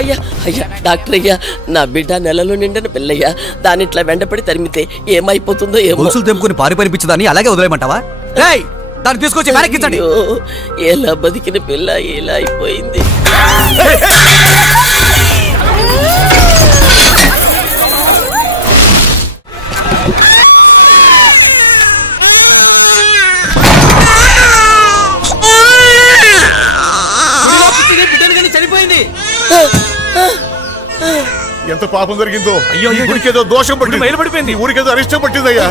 అయ్యా అయ్యా డాక్టర్ అయ్యా, నా బిడ్డ నెలలో నిండిన పిల్లయ్యా. దాని ఇట్లా వెంటపడి తరిమితే ఏమైపోతుందో ఏమో. గొలుసులు తెంపుకుని పారిపోయిపించదాన్ని అలాగే వదిలేయమంటావా? దాన్ని తీసుకొచ్చి వెనక్కించండి. ఎలా బతికిన పిల్ల ఇలా అయిపోయింది. చనిపోయింది. ఎంత పాపం జరిగిందో. అయ్యో, ఊరికేదో దోషం పట్టింది, పడిపోయింది. ఊరికేదో అరిష్టం పట్టిందయ్యా.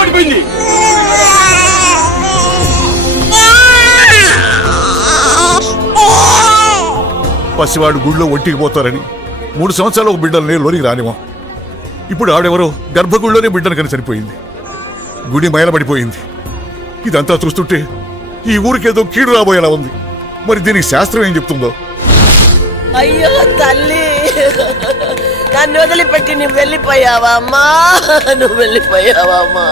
పడిపోయింది. పసివాడు గుడిలో ఒంటికి పోతారని 3 సంవత్సరాలు ఒక బిడ్డల్ని లోనికి రానివా. ఇప్పుడు ఆవిడెవరో గర్భగుడిలోనే బిడ్డను కని చనిపోయింది. గుడి మైలబడిపోయింది. ఇదంతా చూస్తుంటే ఈ ఊరికేదో కీడు రాబోయేలా ఉంది. మరి దీనికి శాస్త్రం ఏం చెప్తుందో. అయ్యో తల్లి, నన్ను వదిలిపెట్టి నువ్వు వెళ్ళిపోయావా అమ్మా? నువ్వు వెళ్ళిపోయావా అమ్మా?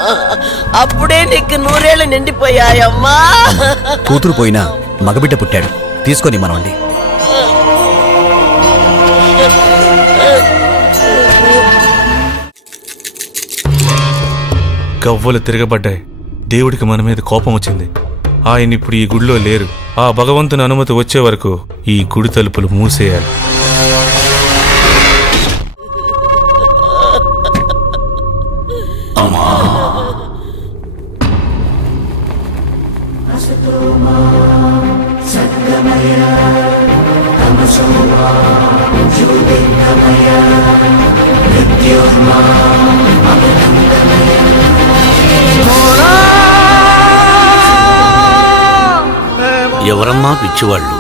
అప్పుడే నీకు 100 ఏళ్ళు నిండిపోయాయమ్మా. కూతురు పోయినా మగబిడ్డ పుట్టాడు, తీసుకొని మనవండి. గవ్వలు తిరగబడ్డాయి. దేవుడికి మన మీద కోపం వచ్చింది. ఆయన ఇప్పుడు ఈ గుడిలో లేరు. ఆ భగవంతుని అనుమతి వచ్చే వరకు ఈ గుడి తలుపులు మూసేయాలి. ఎవరమ్మా పిచ్చివాళ్ళు?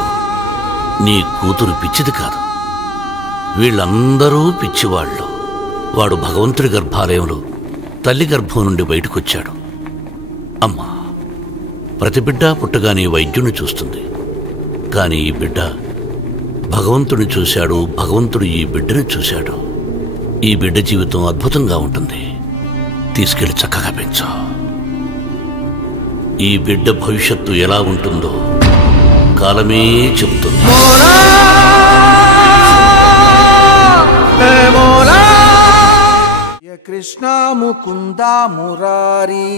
నీ కూతురు పిచ్చిది కాదు, వీళ్ళందరూ పిచ్చివాళ్ళు. వాడు భగవంతుడి గర్భాలయంలో తల్లి గర్భం నుండి బయటకొచ్చాడు. అమ్మా, ప్రతి బిడ్డ పుట్టగానే వైద్యుని చూస్తుంది. కానీ ఈ బిడ్డ భగవంతుని చూశాడు, భగవంతుడు ఈ బిడ్డని చూశాడు. ఈ బిడ్డ జీవితం అద్భుతంగా ఉంటుంది. తీసుకెళ్లి చక్కగా పెంచు. ఈ బిడ్డ భవిష్యత్తు ఎలా ఉంటుందో కాలమే చెబుతుంది. జయ కృష్ణ ముకుంద మురారి,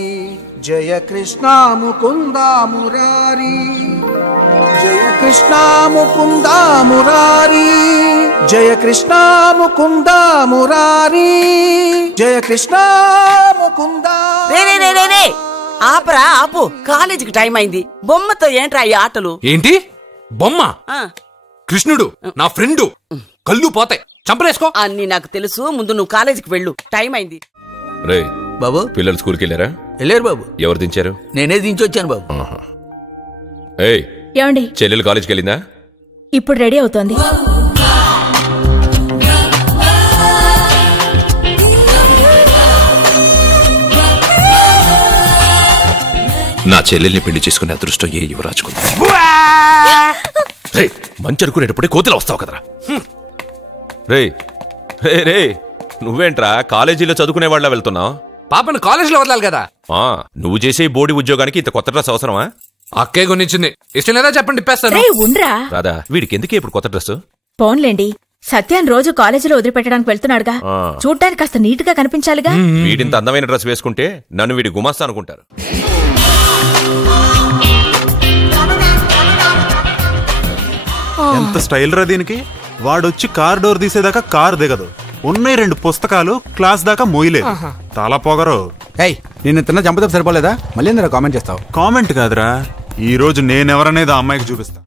జయ కృష్ణ ముకుంద మురారి, జయ కృష్ణ ముకుంద మురారి, జయ కృష్ణ ముకుంద మురారి, జయ కృష్ణ ముకుంద. ఆపరా ఆపు, కాలేజీకి టైం అయింది. బొమ్మతో ఏంట్రా ఈ ఆటలు? ఏంటి బొమ్మ? కృష్ణుడు నా ఫ్రెండు. కళ్ళు పోతాయి, చంపలేసుకో. అన్ని నాకు తెలుసు, ముందు నువ్వు కాలేజీకి వెళ్ళు, టైం అయింది. రే బాబు, పిల్లలు స్కూల్కి వెళ్ళారా? వెళ్ళారు బాబు. ఎవరు దించారు? నేనే దించొచ్చాను బాబు. ఏయ్, ఏమండి, చెల్లెలు కాలేజీకి వెళ్ళిందా? ఇప్పుడు రెడీ అవుతోంది. నా చెల్లెల్ని పెళ్లి చేసుకునే అదృష్టం ఏ యువరాజుకుంది. మంచి అనుకునేటప్పుడే కోతిలో వస్తావు కదరా. రే రే రే, నువ్వేంట్రా కాలేజీలో చదువుకునే వాళ్ళ వెళ్తున్నావు? పాపను కాలేజీలో వదలాలి కదా. నువ్వు చేసే బోడి ఉద్యోగానికి ఇంత కొత్త డ్రెస్ అవసరమా? అక్కే కొనిచ్చింది. ఇష్టం లేదా చెప్పండి, ఇప్పేస్తాను. రాదా, వీడికి ఎందుకే ఇప్పుడు కొత్త డ్రెస్? పోన్లేండి, సత్యాన్ని రోజు కాలేజీలో వదిలిపెట్టడానికి వెళ్తున్నాడుగా, చూడ్డానికి కాస్త నీట్ గా కనిపించాలిగా. వీడింత అందమైన డ్రెస్ వేసుకుంటే నన్ను వీడి గుమాస్తా అనుకుంటారు. ఎంత స్టైల్ రా దీనికి. వాడొచ్చి కార్ డోర్ తీసేదాకా కార్ దిగదు. ఉన్నాయి 2 పుస్తకాలు, క్లాస్ దాకా మోయలేదు. చాలా పొగరు. నేను తిన్న చంపతో సరిపోలేదా? మళ్ళీ ఎందుకు కామెంట్ చేస్తావు? కామెంట్ కాదురా, ఈ రోజు నేనెవరనేది ఆ అమ్మాయికి చూపిస్తా.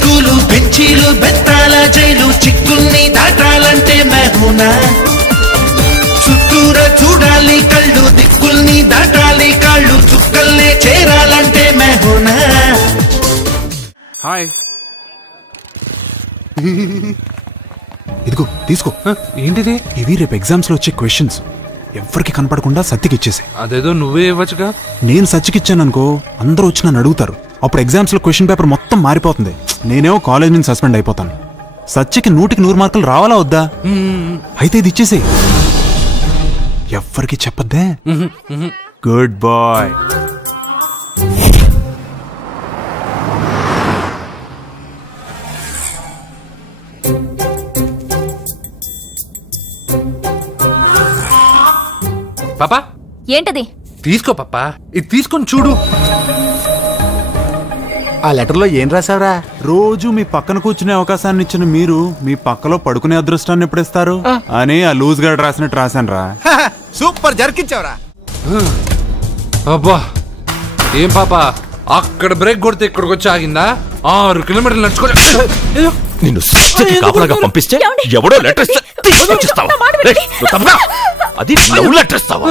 స్కూలు బెంచీలు బెత్తాల జైలు చిక్కుల్ని దాటాలంటే మెహూనా. చుట్టూరా చూడాలి కళ్ళు, దిక్కుల్ని దాటాలి కాళ్ళు, చుక్కల్నే చేరాలంటే మెహూనా. హాయ్, ఇదిగో తీసుకో. ఏంటిది? ఇవి రేపు ఎగ్జామ్స్ లో వచ్చే క్వశ్చన్స్. ఎవరికి కనపడకుండా సత్యకి ఇచ్చేసి. అదేదో నువ్వే ఇవ్వచ్చుగా. నేను సత్యకి ఇచ్చాను అనుకో, అందరూ వచ్చి నన్ను అడుగుతారు. అప్పుడు ఎగ్జామ్స్ లో క్వశ్చన్ పేపర్ మొత్తం మారిపోతుంది. నేనేమో కాలేజ్ నుంచి సస్పెండ్ అయిపోతాను. సత్యకి 100కి 100 మార్కులు రావాలా వద్దా? అయితే ఇది ఇచ్చేసి. ఎవ్వరికి చెప్పద్దే. Good bye. పాపా ఏంటది? తీసుకో పాపా, ఇది తీసుకొని చూడు. ఆ లెటర్లో ఏం రాసావురా? రోజు మీ పక్కన కూర్చునే అవకాశాన్ని ఇచ్చిన మీరు మీ పక్కలో పడుకునే అదృష్టాన్ని ఎప్పుడిస్తారు అని ఆ లూజ్ గార్డ్ రాసినట్టు రాశాను రా. సూపర్ జరికించావురా. అబ్బా ఏం పాపా, అక్కడ బ్రేక్ కొడితే ఇక్కడికి వచ్చి ఆగిందా? 6 కిలోమీటర్లు నడుచుకోలే. నిన్ను సత్యకి కాపలాగా పంపిస్తే ఎవడో లెటర్ ఇస్తే తీసుకొచ్చిస్తావా? అది లవ్ లెటర్ ఇస్తావా?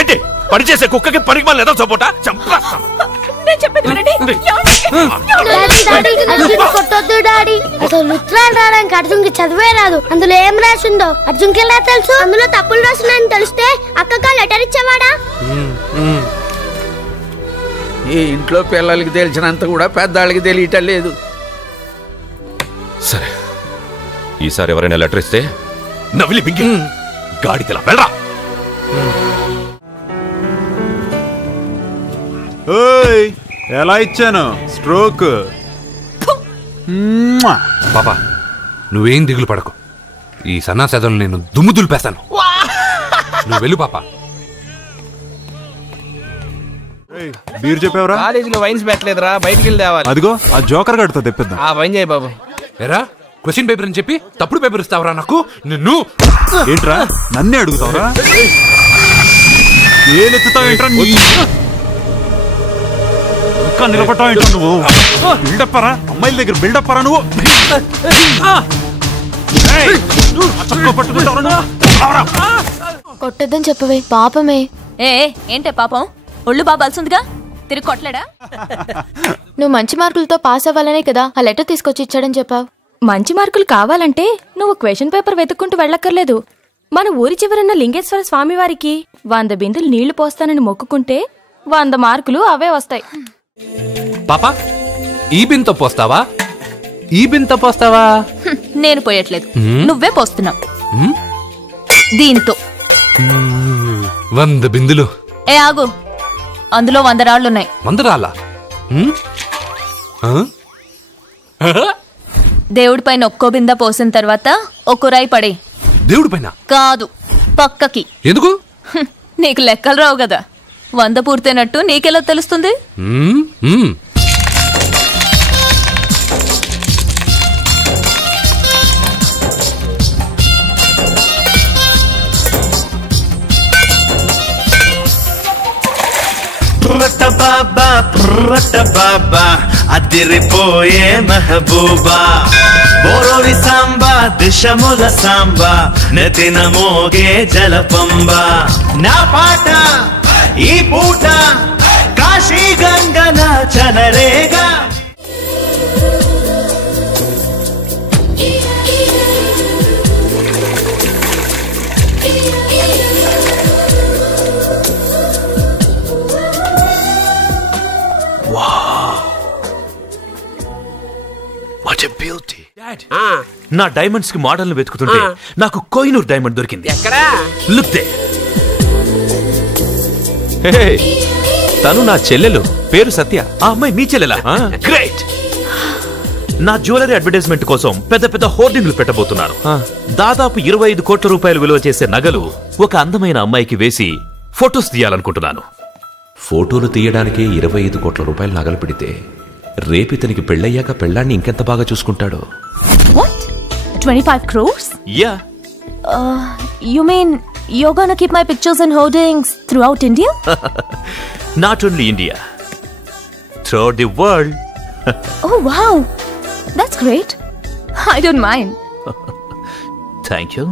ఏంటి పనిచేసే కుక్కకి పరిమాణం ఏదో సపోటా చంపేస్తాం. కొట్టొద్దు డాడీ. అసలు ఉత్తరాలు రావడానికి అర్జున్కి చదివే రాదు. అందులో ఏం రాసిందో అర్జున్కి ఎలా తెలుసు? అందులో తప్పులు రాసిందని తెలిస్తే అక్కగా లెటర్ ఇచ్చేవాడా? ఈ ఇంట్లో పిల్లలకి తెలిసినంత కూడా పెద్దవాళ్ళకి తెలియటం లేదు. సరే, ఈసారి ఎవరైనా లెటర్ ఇస్తే నవిలి బింగి గాడిదలా వెళ్ళరా. ఎలా ఇచ్చాను స్ట్రోక్? పాపా నువ్వేం దిగులు పడకు, ఈ సన్నాసేదలు నేను దుమ్ము దులిపేస్తాను. నువ్వు వెళ్ళు పాపా. బీర్ చెప్పావురా? కాలేజీలో వైన్స్ పెట్టలేదురా, బయటికి వెళ్ళి తేవాలి. అదిగో ఆ జోకర్ గడితో తెప్పిద్దాం. ఆ వైన్ చేయి బాబు. ఎరా క్వశ్చన్ పేపర్ అని చెప్పి తప్పుడు పేపర్ ఇస్తావరా నాకు? నిన్ను ఏంట్రా నన్నే అడుగుతావురా? ఏలెత్తుతావేంట్రా? ఇంకా నిలబడతావేంట్రా నువ్వు? బిల్డప్పరా, అమ్మాయిల దగ్గర బిల్డప్పరా నువ్వు? కొట్టొద్దని చెప్పవే, పాపమే. ఏంటే పాపం? ఒళ్ళు బాబాల్సిందిగా తిరిగి కొట్టలేడా? నువ్వు మంచి మార్కులతో పాస్ అవ్వాలనే కదా ఆ లెటర్ తీసుకొచ్చి ఇచ్చాడని చెప్పావు. మంచి మార్కులు కావాలంటే నువ్వు క్వశ్చన్ పేపర్ వెతుక్కుంటూ వెళ్ళక్కర్లేదు. మన ఊరి చివరన్న లింగేశ్వర స్వామి వారికి 100 బిందులు నీళ్లు పోస్తానని మొక్కుకుంటే 100 మార్కులు అవే వస్తాయి. పాపా ఈ బింతో పోస్తావా? ఈ బింతో పోస్తావా? నేను పోయట్లేదు, నువ్వే పోస్తున్నావు. దీంతో 100 బిందులు. ఏ ఆగు, అందులో 100 రాళ్లున్నాయి. 100 రాళ్ళా? దేవుడి పైన ఒక్కో బింద పోసిన తర్వాత ఒక్కో రాయి పడే. దేవుడి పైన కాదు, పక్కకి. ఎందుకు? నీకు లెక్కలు రావు కదా. 100 పూర్తయినట్టు నీకెలా తెలుస్తుంది? బాబా పుర్రట బాబా అదిరిపోయే మెహబూబా బోరోవి సాంబా దిశముల సాంబా నెతిన మోగే జలపంబా నా పాట ఈ పూట కాశీ గంగన చనరేగా. నా డైమండ్స్ కి మోడల్ వెతుకుతుంటే నాకు కోహినూర్ డైమండ్ దొరికింది. ఎక్కడా? Look they. తను నా చెల్లెలు, పేరు సత్య. ఆ అమ్మాయి మీ చెల్లెలా? గ్రేట్. నా జ్యువెలరీ అడ్వర్టైజ్మెంట్ కోసం పెద్ద పెద్ద హోర్డింగ్లు పెట్టబోతున్నాను. దాదాపు 25 కోట్ల రూపాయలు విలువ చేసే నగలు ఒక అందమైన అమ్మాయికి వేసి ఫొటోస్ తీయాలనుకుంటున్నాను. ఫోటోలు తీయడానికే 25 కోట్ల రూపాయలు నగలు పెడితే రేపు ఇతనికి పెళ్ళయ్యాక పెళ్ళాన్ని ఇంకెంత బాగా చూసుకుంటాడో. What? 25 crores? Yeah. You mean you're gonna keep my pictures and hoardings throughout India? Not only India, throughout the world. Oh wow, that's great. I don't mind. Thank you.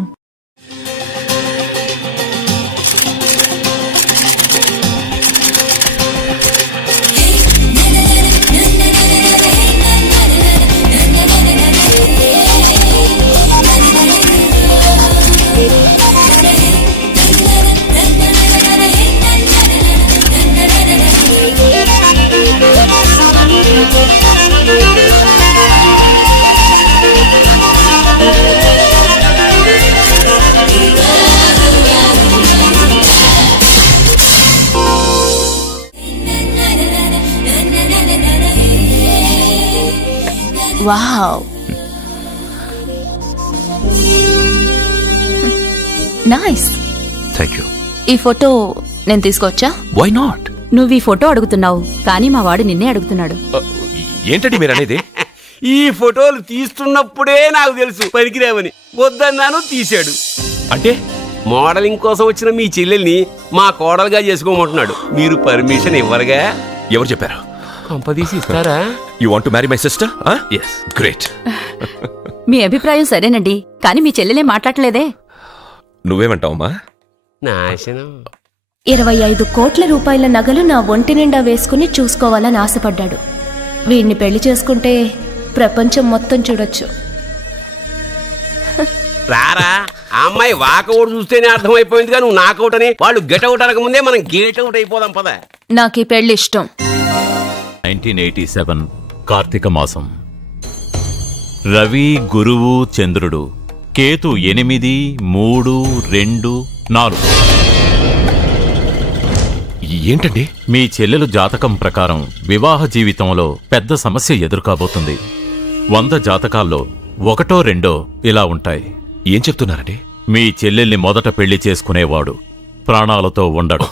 Wow, nice. Thank you. ఈ photo నేను తీసుకోవచ్చా? Why not? నువ్వు ఈ photo అడుగుతున్నావు, కానీ మా వాడు నిన్నే అడుగుతున్నాడు. ఏంటండి మీరు అనేది? ఈ ఫోటోలు తీస్తున్నప్పుడే నాకు తెలుసు పనికిరావని, వద్దన్నాను తీశాడు. అంటే మోడలింగ్ కోసం వచ్చిన మీ చెల్లెల్ని మా కోడలుగా చేసుకోమంటున్నాడు. మీరు పర్మిషన్ ఇవ్వరుగా? ఎవరు చెప్పారు? కంపదీసి ఇస్తారా? You want to marry my sister? yes, great. మీ అభిప్రాయం సరేనండి, కానీ మీ చెల్లెలే మాట్లాడలేదే. నువ్వేమంటావమ్మా? నాశనం. 25 కోట్ల రూపాయల నగలు నా ఒంటి నిండా వేసుకుని చూసుకోవాలని ఆశపడ్డాడు. వీడిని పెళ్లి చేసుకుంటే ప్రపంచం మొత్తం చూడొచ్చు. రారా, ఆ అమ్మాయి వాకౌట్ చూస్తేనే అర్థమైపోయిందిగా నువ్వు నాకౌట్ అని. వాళ్ళు గెట్అవుట్ అనక ముందే మనం గేట్అవుట్ అయిపోదాం పద. నాకు ఈ పెళ్లి ఇష్టం. 1987 కార్తీక మాసం. రవి, గురువు, చంద్రుడు, కేతు 8, 3, 2, 4. ఏంటండి? మీ చెల్లెలు జాతకం ప్రకారం వివాహ జీవితంలో పెద్ద సమస్య ఎదురుకాబోతుంది. 100 జాతకాల్లో 1, 2 ఇలా ఉంటాయి. ఏం చెప్తున్నారండి? మీ చెల్లెల్ని మొదట పెళ్లి చేసుకునేవాడు ప్రాణాలతో ఉండడు.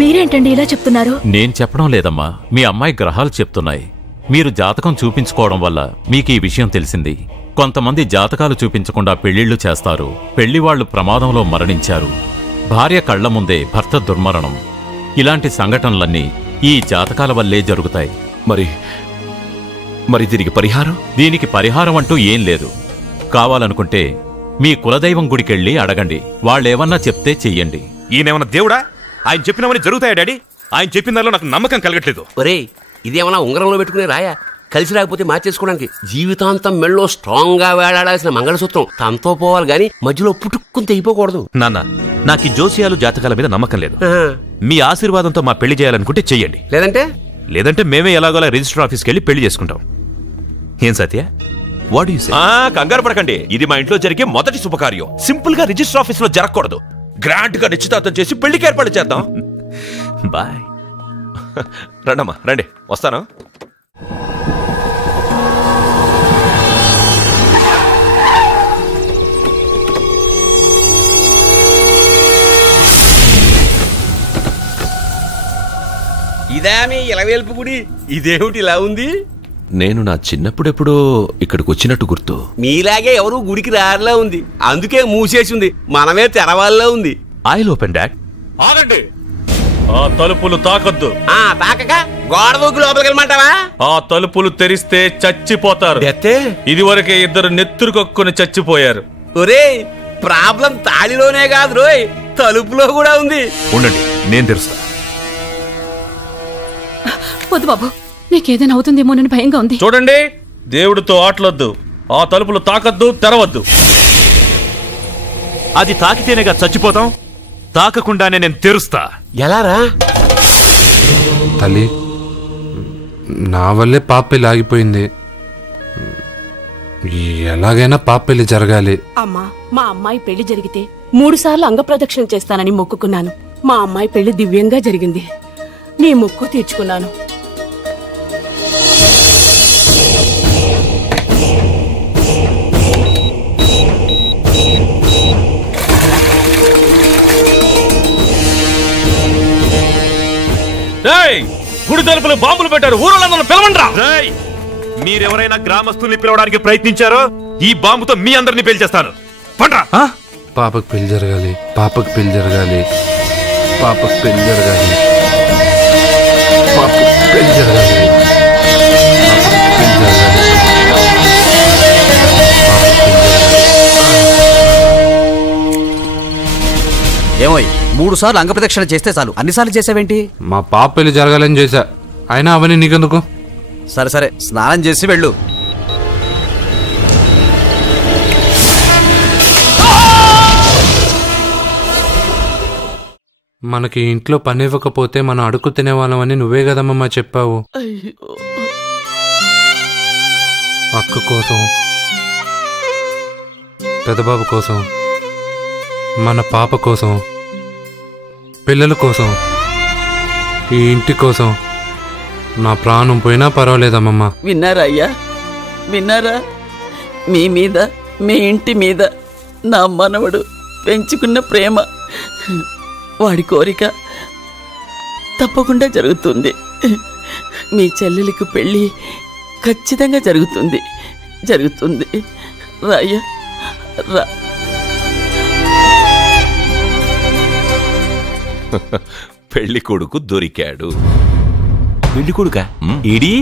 మీరేంటండి ఇలా చెప్తున్నారు? నేను చెప్పడం లేదమ్మా, మీ అమ్మాయి గ్రహాలు చెప్తున్నాయి. మీరు జాతకం చూపించుకోవడం వల్ల మీకు ఈ విషయం తెలిసింది. కొంతమంది జాతకాలు చూపించకుండా పెళ్లిళ్లు చేస్తారు. పెళ్లివాళ్లు ప్రమాదంలో మరణించారు. భార్య కళ్ల ముందే భర్త దుర్మరణం. ఇలాంటి సంఘటనలన్నీ ఈ జాతకాల వల్లే జరుగుతాయి. మరి దీనికి పరిహారం? దీనికి పరిహారం అంటూ ఏం లేదు. కావాలనుకుంటే మీ కులదైవం గుడికెళ్ళి అడగండి. వాళ్ళేమన్నా చెప్తే చెయ్యండి. ఈయనేమన్నా దేవుడా? ఆయన చెప్పినవన్నీ జరుగుతాయా డాడీ? ఆయన చెప్పిన దానిలో నాకు నమ్మకం కలగట్లేదు. ఒరే, ఇదేమన్నా ఉంగరంలో పెట్టుకునే రాయా? కలిసి రాకపోతే మార్చేసుకోవడానికి జీవితాంతం మెళ్ళో స్ట్రాంగ్ గా వేలాడాల్సిన మంగళసూత్రం తనతో పోవాలి గాని మధ్యలో పుట్టుక్కుని తెగిపోకూడదు. నాన్న, నాకు ఈ జోసియాలు జాతకాల మీద నమ్మకం లేదు. మీ ఆశీర్వాదంతో మా పెళ్లి చేయాలనుకుంటే చెయ్యండి. లేదంటే మేమే ఎలాగోలా రిజిస్టర్ ఆఫీస్కి వెళ్ళి పెళ్లి చేసుకుంటాం. ఏం సత్య? What you say? కంగారు పడకండి, ఇది మా ఇంట్లో జరిగే మొదటి శుభకార్యం. సింపుల్ గా రిజిస్టర్ ఆఫీస్ లో జరగకూడదు. గ్రాండ్ గా నిశ్చితార్థం చేసి పెళ్లికి ఏర్పాటు చేద్దాం. బాయ్. రండమ్మా, రండి, వస్తాను. ఇదా మీ ఇలవేల్పు గుడి? ఇదేమిటి ఇలా ఉంది? నేను నా చిన్నప్పుడెప్పుడో ఇక్కడికి వచ్చినట్టు గుర్తు. మీలాగే ఎవరు గుడికి రారులా ఉంది, అందుకే మూసేసి ఉంది. మనమే తెరవాళ్ళలో ఉంది. I'll open dad. ఆగండి, ఆ తలుపులు తాకొద్దు. తాకక గోడ దూకి లోపలికి వెళ్ళమంటావా? ఆ తలుపులు తెరిస్తే చచ్చిపోతారు. ఇదివరకే 2 నెత్తురు కొక్కుని చచ్చిపోయారు. ఒరే, ప్రాబ్లం తాళిలోనే కాదు రోయ్, తలుపులో కూడా ఉంది. ఉండండి, నేను తెరుస్తా. వద్దు బాబు, నీకేదైనా అవుతుందేమోనని భయంగా ఉంది. చూడండి, దేవుడితో ఆటలొద్దు. ఆ తలుపులు తాకద్దు, తెరవద్దు. అది తాకితేనేగా చచ్చిపోతాం. తాకకుండానే నేను తెరుస్తా. ఎలారా? తల్లి, నా వల్లే పాప పెళ్లి ఆగిపోయింది. ఎలాగైనా పాప పెళ్లి జరగాలి. అమ్మా, మా అమ్మాయి పెళ్లి జరిగితే 3 సార్లు అంగప్రదక్షిణ చేస్తానని మొక్కుకున్నాను. మా అమ్మాయి పెళ్లి దివ్యంగా జరిగింది. నీ మొక్కు తీర్చుకున్నాను. గుడి తలుపులు బాంబులు పెట్టారు. ఊరోళ్ళందరూ పిలవండ్రా. మీరెవరైనా గ్రామస్తుల్ని పిలవడానికి ప్రయత్నించారో ఈ బాంబుతో మీ అందరినీ పేల్చేస్తాను. పండ్రా. పాపకు పెళ్లి జరగాలి, పాపకు పెళ్లి జరగాలి, పాపకు పెళ్లి జరగాలి, పాపకు పెళ్లి జరగాలి, పాపకు పెళ్లి జరగాలి. ఏమోయ్, 3 సార్లు అంగప్రదక్షిణ చేస్తే చాలు, అన్నిసార్లు చేసావేంటి? మా పాప పెళ్లి జరగాలని చేశా, అయినా అవన్నీ నీకెందుకు? సరే సరే, స్నానం చేసి వెళ్ళు. మనకి ఇంట్లో పని ఇవ్వకపోతే మనం అడుగు తినేవాళ్ళమని నువ్వే కదమ్మా చెప్పావు. అక్క కోసం, పెదబాబు కోసం, మన పాప కోసం, పిల్లల కోసం, ఈ ఇంటి కోసం నా ప్రాణం పోయినా పర్వాలేదమ్మమ్మ. విన్నారా అయ్యా, విన్నారా? మీ మీద, మీ ఇంటి మీద నా మనవడు పెంచుకున్న ప్రేమ, వాడి కోరిక తప్పకుండా జరుగుతుంది. మీ చెల్లెలికి పెళ్ళి ఖచ్చితంగా జరుగుతుంది, జరుగుతుంది. రాయ్యా రా. పెళ్లి కొడుకు దొరికాడు. పెళ్లి కొడుక ఏడి?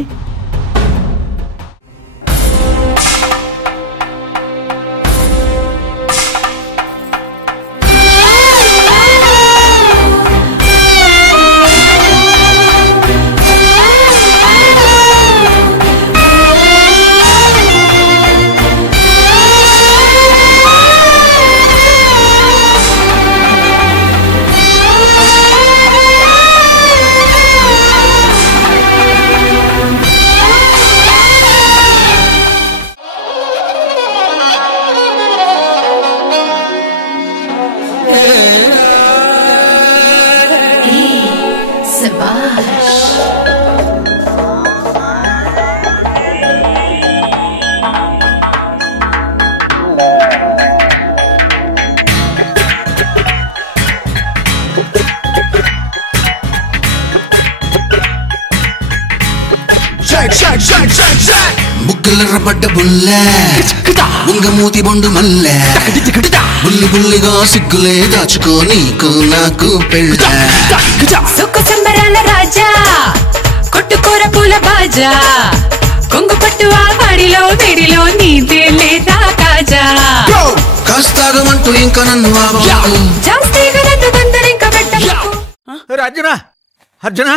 ముగ్గులర్రపడ్డ బుల్లె ఉంగమూతి బొండు మల్లె బుల్లి బుల్లిగా సిగ్గులే దాచుకో నీకు నాకు పెళ్ళ సుఖ సంబరాల రాజా కొట్టుకోర పూల బాజా కొంగు పట్టు ఆ వాడిలో వేడిలో నీదే లేదా కాజా కాస్తాగమంటూ ఇంకా నన్ను జాస్తిగా నన్ను బందరింక పెట్ట అర్జున అర్జున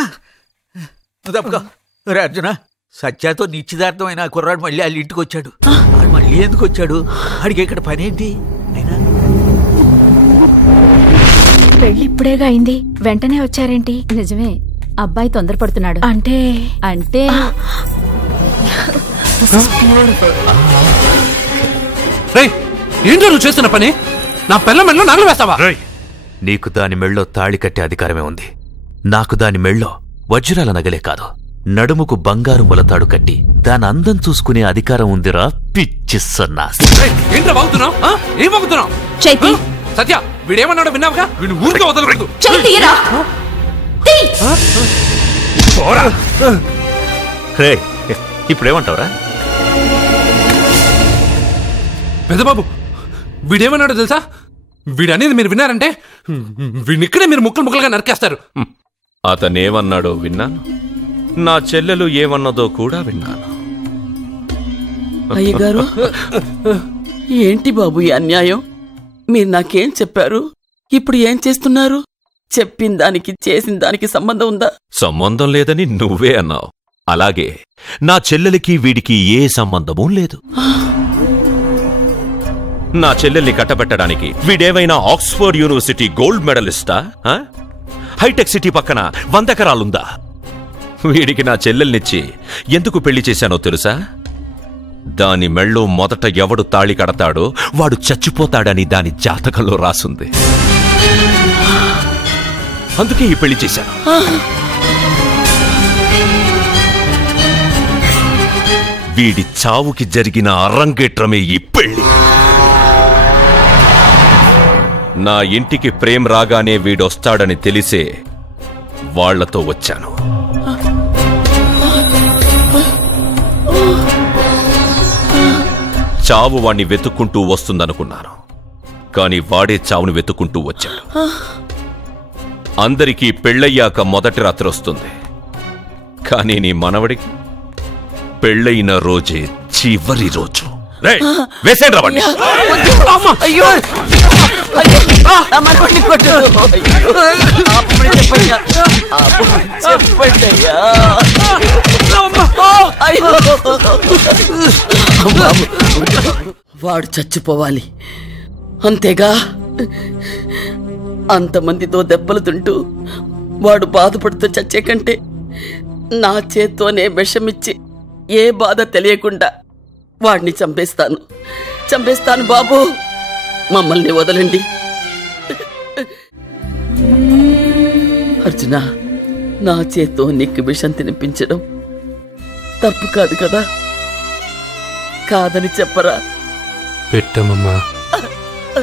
తప్పుకో రే అర్జున. సత్యాతో నిశ్చితార్థమైన కుర్రాడు మళ్ళీ వాళ్ళ ఇంటికి వచ్చాడు. వాడు మళ్ళీ ఎందుకు వచ్చాడు? వాడికి ఇక్కడ పని ఏంటి? పెళ్లి ఇప్పుడేగా అయింది, వెంటనే వచ్చారేంటి? నిజమే, అబ్బాయి తొందరపడుతున్నాడు. అంటే అంటే ఏంటో నువ్వు చేస్తున్న పని? నా పిల్ల మెళ్ళో నగలు వేస్తావా? నీకు దాని మెళ్ళో తాళి కట్టే అధికారమే ఉంది. నాకు దాని మెళ్ళో వజ్రాల నగలే కాదు, నడుముకు బంగారు మొలతాడు కట్టి దాని అందం చూసుకునే అధికారం ఉందిరా పిచ్చి సన్నాసి. ఏంట్రా బాగుతున్నావు? ఏం బాగుతున్నావు? చైతి సత్య వీడేమన్నాడో విన్నావుగా? వీడు ఊరికే వదలకూడదు. ఇప్పుడేమంటావురా? పెద్దబాబు వీడేమన్నాడో తెలుసా? వీడనేది మీరు విన్నారంటే వీడినిక్కడే మీరు ముక్కలు ముక్కలుగా నరికేస్తారు. అతనేమన్నాడో విన్నాను, నా చెల్లెలు ఏమన్నదో కూడా విన్నాను. అయ్యగారు, ఏంటి బాబు ఈ అన్యాయం? మీరు నాకేం చెప్పారు, ఇప్పుడు ఏం చేస్తున్నారు? చెప్పిన దానికి చేసిన దానికి సంబంధం ఉందా? సంబంధం లేదని నువ్వే అన్నావు. అలాగే నా చెల్లెలికి వీడికి ఏ సంబంధమూ లేదు. నా చెల్లెల్ని కట్టబెట్టడానికి వీడేమైనా ఆక్స్ఫర్డ్ యూనివర్సిటీ గోల్డ్ మెడలిస్టా? హైటెక్ సిటీ పక్కన 100 ఎకరాలుందా? వీడికి నా చెల్లెల్నిచ్చి ఎందుకు పెళ్లి చేశానో తెలుసా? దాని మెళ్ళో మొదట ఎవడు తాళి కడతాడో వాడు చచ్చిపోతాడని దాని జాతకంలో రాసుంది. అందుకే ఈ పెళ్లి చేశాను. వీడి చావుకి జరిగిన అరంగేట్రమే ఈ పెళ్లి. నా ఇంటికి ప్రేమ్ రాగానే వీడొస్తాడని తెలిసే వాళ్లతో వచ్చాను. చావు వాణ్ణి వెతుక్కుంటూ వస్తుందనుకున్నాను, కాని వాడే చావుని వెతుక్కుంటూ వచ్చాడు. అందరికీ పెళ్ళయ్యాక మొదటి రాత్రి వస్తుంది, కానీ నీ మనవడికి పెళ్ళైన రోజే చివరి రోజు. వేసేయండి రా వాణ్ణి. వాడు చచ్చిపోవాలి అంతేగా. అంతమందితో దెబ్బలు తింటూ వాడు బాధపడుతూ చచ్చే కంటే నా చేత్తోనే విషమిచ్చి ఏ బాధ తెలియకుండా వాడిని చంపేస్తాను, చంపేస్తాను బాబు. మమ్మల్ని వదలండి. అర్జున, నా చేత్తో నీకు విషం తినిపించడం తప్పు కాదు కదా? కాదని చెప్పరా? పెట్టమమ్మా,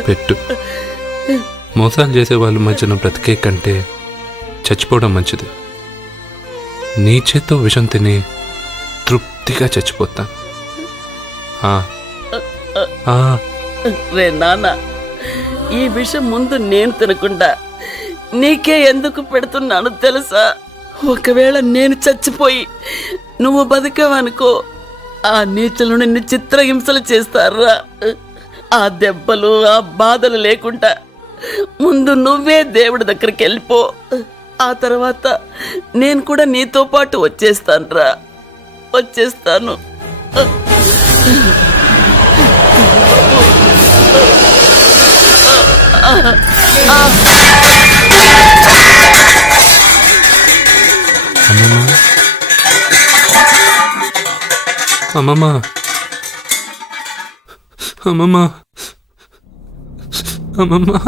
పెట్టు. మోసాలు చేసే వాళ్ళ మధ్యన బ్రతికే కంటే చచ్చిపోవడం మంచిది. నీ చేత్తో విషం తిని తృప్తిగా చచ్చిపోతాను. రే నాన్న, ఈ విషయం ముందు నేను తినకుండా నీకే ఎందుకు పెడుతున్నాను తెలుసా? ఒకవేళ నేను చచ్చిపోయి నువ్వు బతికావనుకో, ఆ నీచులు నిన్ను చిత్రహింసలు చేస్తారా? ఆ దెబ్బలు ఆ బాధలు లేకుండా ముందు నువ్వే దేవుడి దగ్గరికి వెళ్ళిపో. ఆ తర్వాత నేను కూడా నీతో పాటు వచ్చేస్తానురా, వచ్చేస్తాను. అమ్మమ్మా, అమ్మమ్మా, అమ్మమ్మా,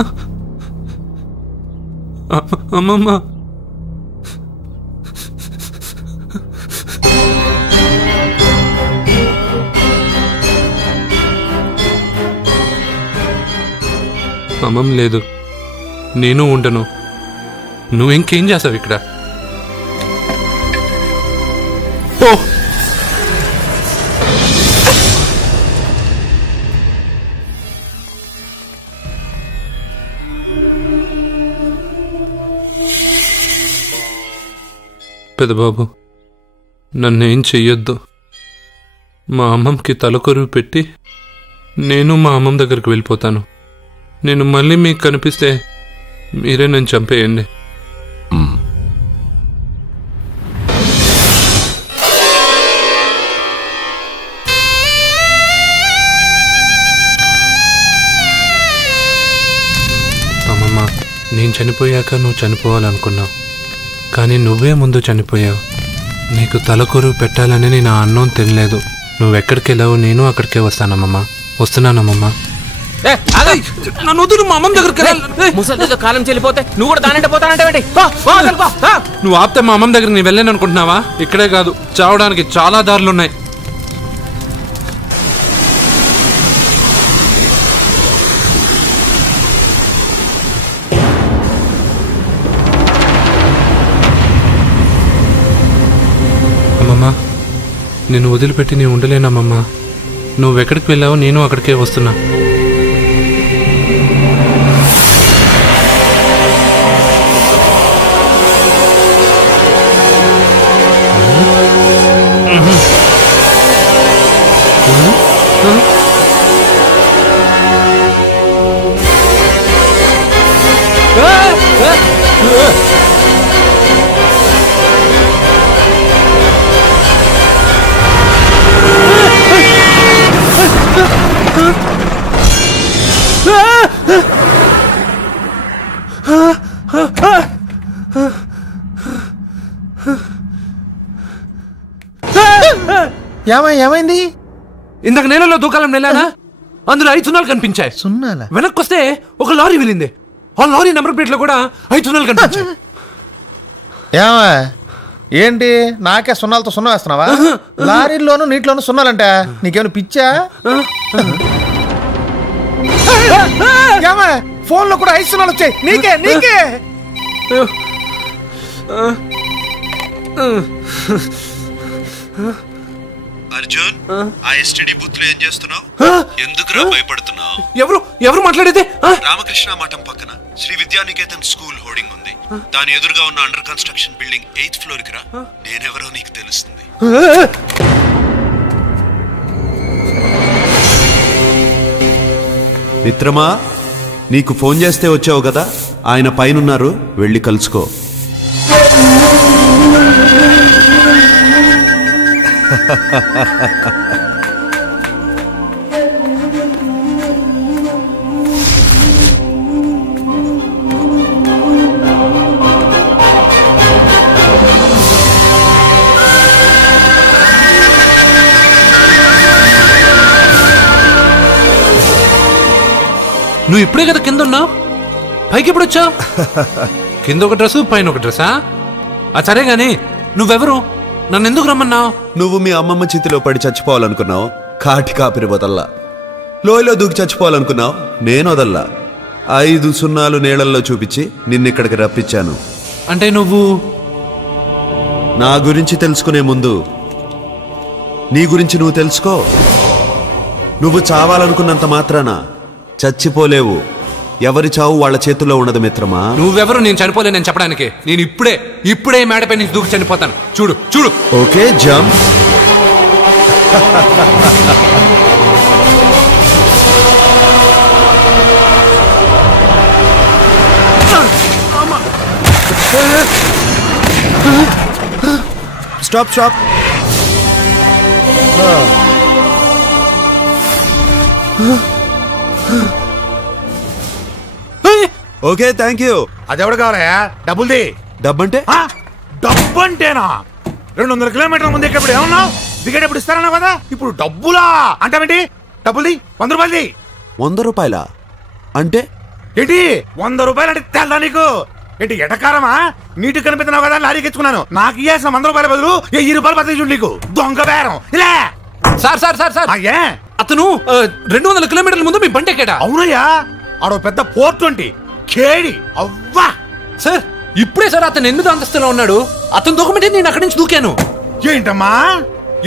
అమ్మమ్మా. అమ్మమ్మ లేదు, నేను ఉండను. నువ్వింకేం చేస్తావు ఇక్కడ? ఓ పెద్దబాబు, నన్నేం చెయ్యొద్దు. మా అమ్మమ్మకి తలకొరువు పెట్టి నేను మా అమ్మమ్మ దగ్గరికి వెళ్ళిపోతాను. నేను మళ్ళీ మీకు కనిపిస్తే మీరే నన్ను చంపేయండి. అమ్మమ్మ, నేను చనిపోయాక నువ్వు చనిపోవాలనుకున్నావు, కానీ నువ్వే ముందు చనిపోయావు. నీకు తలకొరువు పెట్టాలని నేను ఆ అన్నం తినలేదు. నువ్వెక్కడికి వెళ్ళావు, నేను అక్కడికే వస్తానమ్మమ్మ. వస్తున్నానమ్మమ్మ. కాలం చెల్లిపోతే నువ్వు కూడా దానంటే పోతానంటే నువ్వు ఆపితే మా అమ్మమ్మ దగ్గర నేను వెళ్ళాను అనుకుంటున్నావా? ఇక్కడే కాదు, చావడానికి చాలా దారులున్నాయి. అమ్మమ్మా, నేను వదిలిపెట్టి నేను ఉండలేనమ్మమ్మా. నువ్వెక్కడికి వెళ్ళావో నేను అక్కడికే వస్తున్నా. ఏమైంది? ఇందాక నేలలో దూకాలం వెళ్ళానా, అందులో 5 సున్నాలు కనిపించాయి. సున్నాలా? వెనక్కొస్తే ఒక లారీ వెళ్ళింది. ఆ లారీ నెంబర్ ప్లేట్ లో కూడా 5 సున్నాలు కనిపించాయి. ఏంటి నాకే సున్నాలతో సున్నా వేస్తున్నావా? లారీల్లోనూ నీటిలోనూ సున్నాలంటే నీకేమైనా పిచ్చా? ఫోన్ లో కూడా 5 సున్నాలు వచ్చాయి. నీకే నీకే అర్జున్, ఆ ఎస్టీడీ బూత్ లో ఏం చేస్తున్నావు? ఎందుకురా భయపడుతున్నావు? ఎవరు మాట్లాడేది? రామకృష్ణ మఠం పక్కన శ్రీ విద్యానికేతన్ స్కూల్ హోర్డింగ్ ఉంది. దాని ఎదురుగా ఉన్న under construction building 8th floor కి రా. నేనెవరో నీకు తెలుస్తుంది. మిత్రమా, నీకు ఫోన్ చేస్తే వచ్చావు కదా, ఆయన పైనున్నారు, వెళ్ళి కలుసుకో. నువ్వు ఇప్పుడే కదా కింద ఉన్నావు, పైకి ఎప్పుడు వచ్చావు? కింద ఒక డ్రెస్, పైన ఒక డ్రెస్సా? సరే గాని నువ్వెవరు? నన్ను ఎందుకు రమ్మన్నావు? నువ్వు మీ అమ్మమ్మ చేతిలో పడి చచ్చిపోవాలనుకున్నావు, కాటి కాపిరి వదల్లా. లోయలో దూకి చచ్చిపోవాలనుకున్నావు, నేను వదల్లా. 5 సున్నాలు నీళ్ళల్లో చూపించి నిన్నిక్కడికి రప్పించాను. అంటే నువ్వు నా గురించి తెలుసుకునే ముందు నీ గురించి నువ్వు తెలుసుకో. నువ్వు చావాలనుకున్నంత మాత్రాన చచ్చిపోలేవు. ఎవరి చావు వాళ్ళ చేతుల్లో ఉండదు మిత్రమా. నువ్వెవరు నేను చనిపోలేనని చెప్పడానికి? నేను ఇప్పుడే మేడపై నుంచి దూకి చనిపోతాను. చూడు చూడు. Okay jump. Stop stop. Okay thank you. అదెవడు కావాలయా? డబ్బుల్ది. డబ్బంటే? డబ్బు అంటేనా? 200 కిలోమీటర్ల ముందు ఎక్కడ ఏమన్నావు? దిగేటప్పుడు ఇస్తారన్నావు కదా, ఇప్పుడు డబ్బులా అంటావేంటి? డబ్బుల్ది. 100 రూపాయలది. 100 రూపాయలా అంటే ఏంటి? 100 రూపాయలు అంటే తెల్లా నీకు? ఏంటి ఎటకారమా? నీటి కనిపిస్తున్నావు కదా లారీకి ఎచ్చుకున్నాను. నాకు ఇయ్యాల్సిన 100 రూపాయల బదులు 1000 రూపాయలు బదిలీ చూడు నీకు. దొంగ బేరం. ఇలా సార్ అతను 200 కిలోమీటర్ల ముందు మీ బండి ఎక్కాడా? అవునయ్యా, ఆడో పెద్ద 420 కేడి. అవ్వా సార్, ఇప్పుడే సార్ అతను 8వ అంతస్తులో ఉన్నాడు. అతను దూకమంటే నేను అక్కడి నుంచి దూకాను. ఏంటమ్మా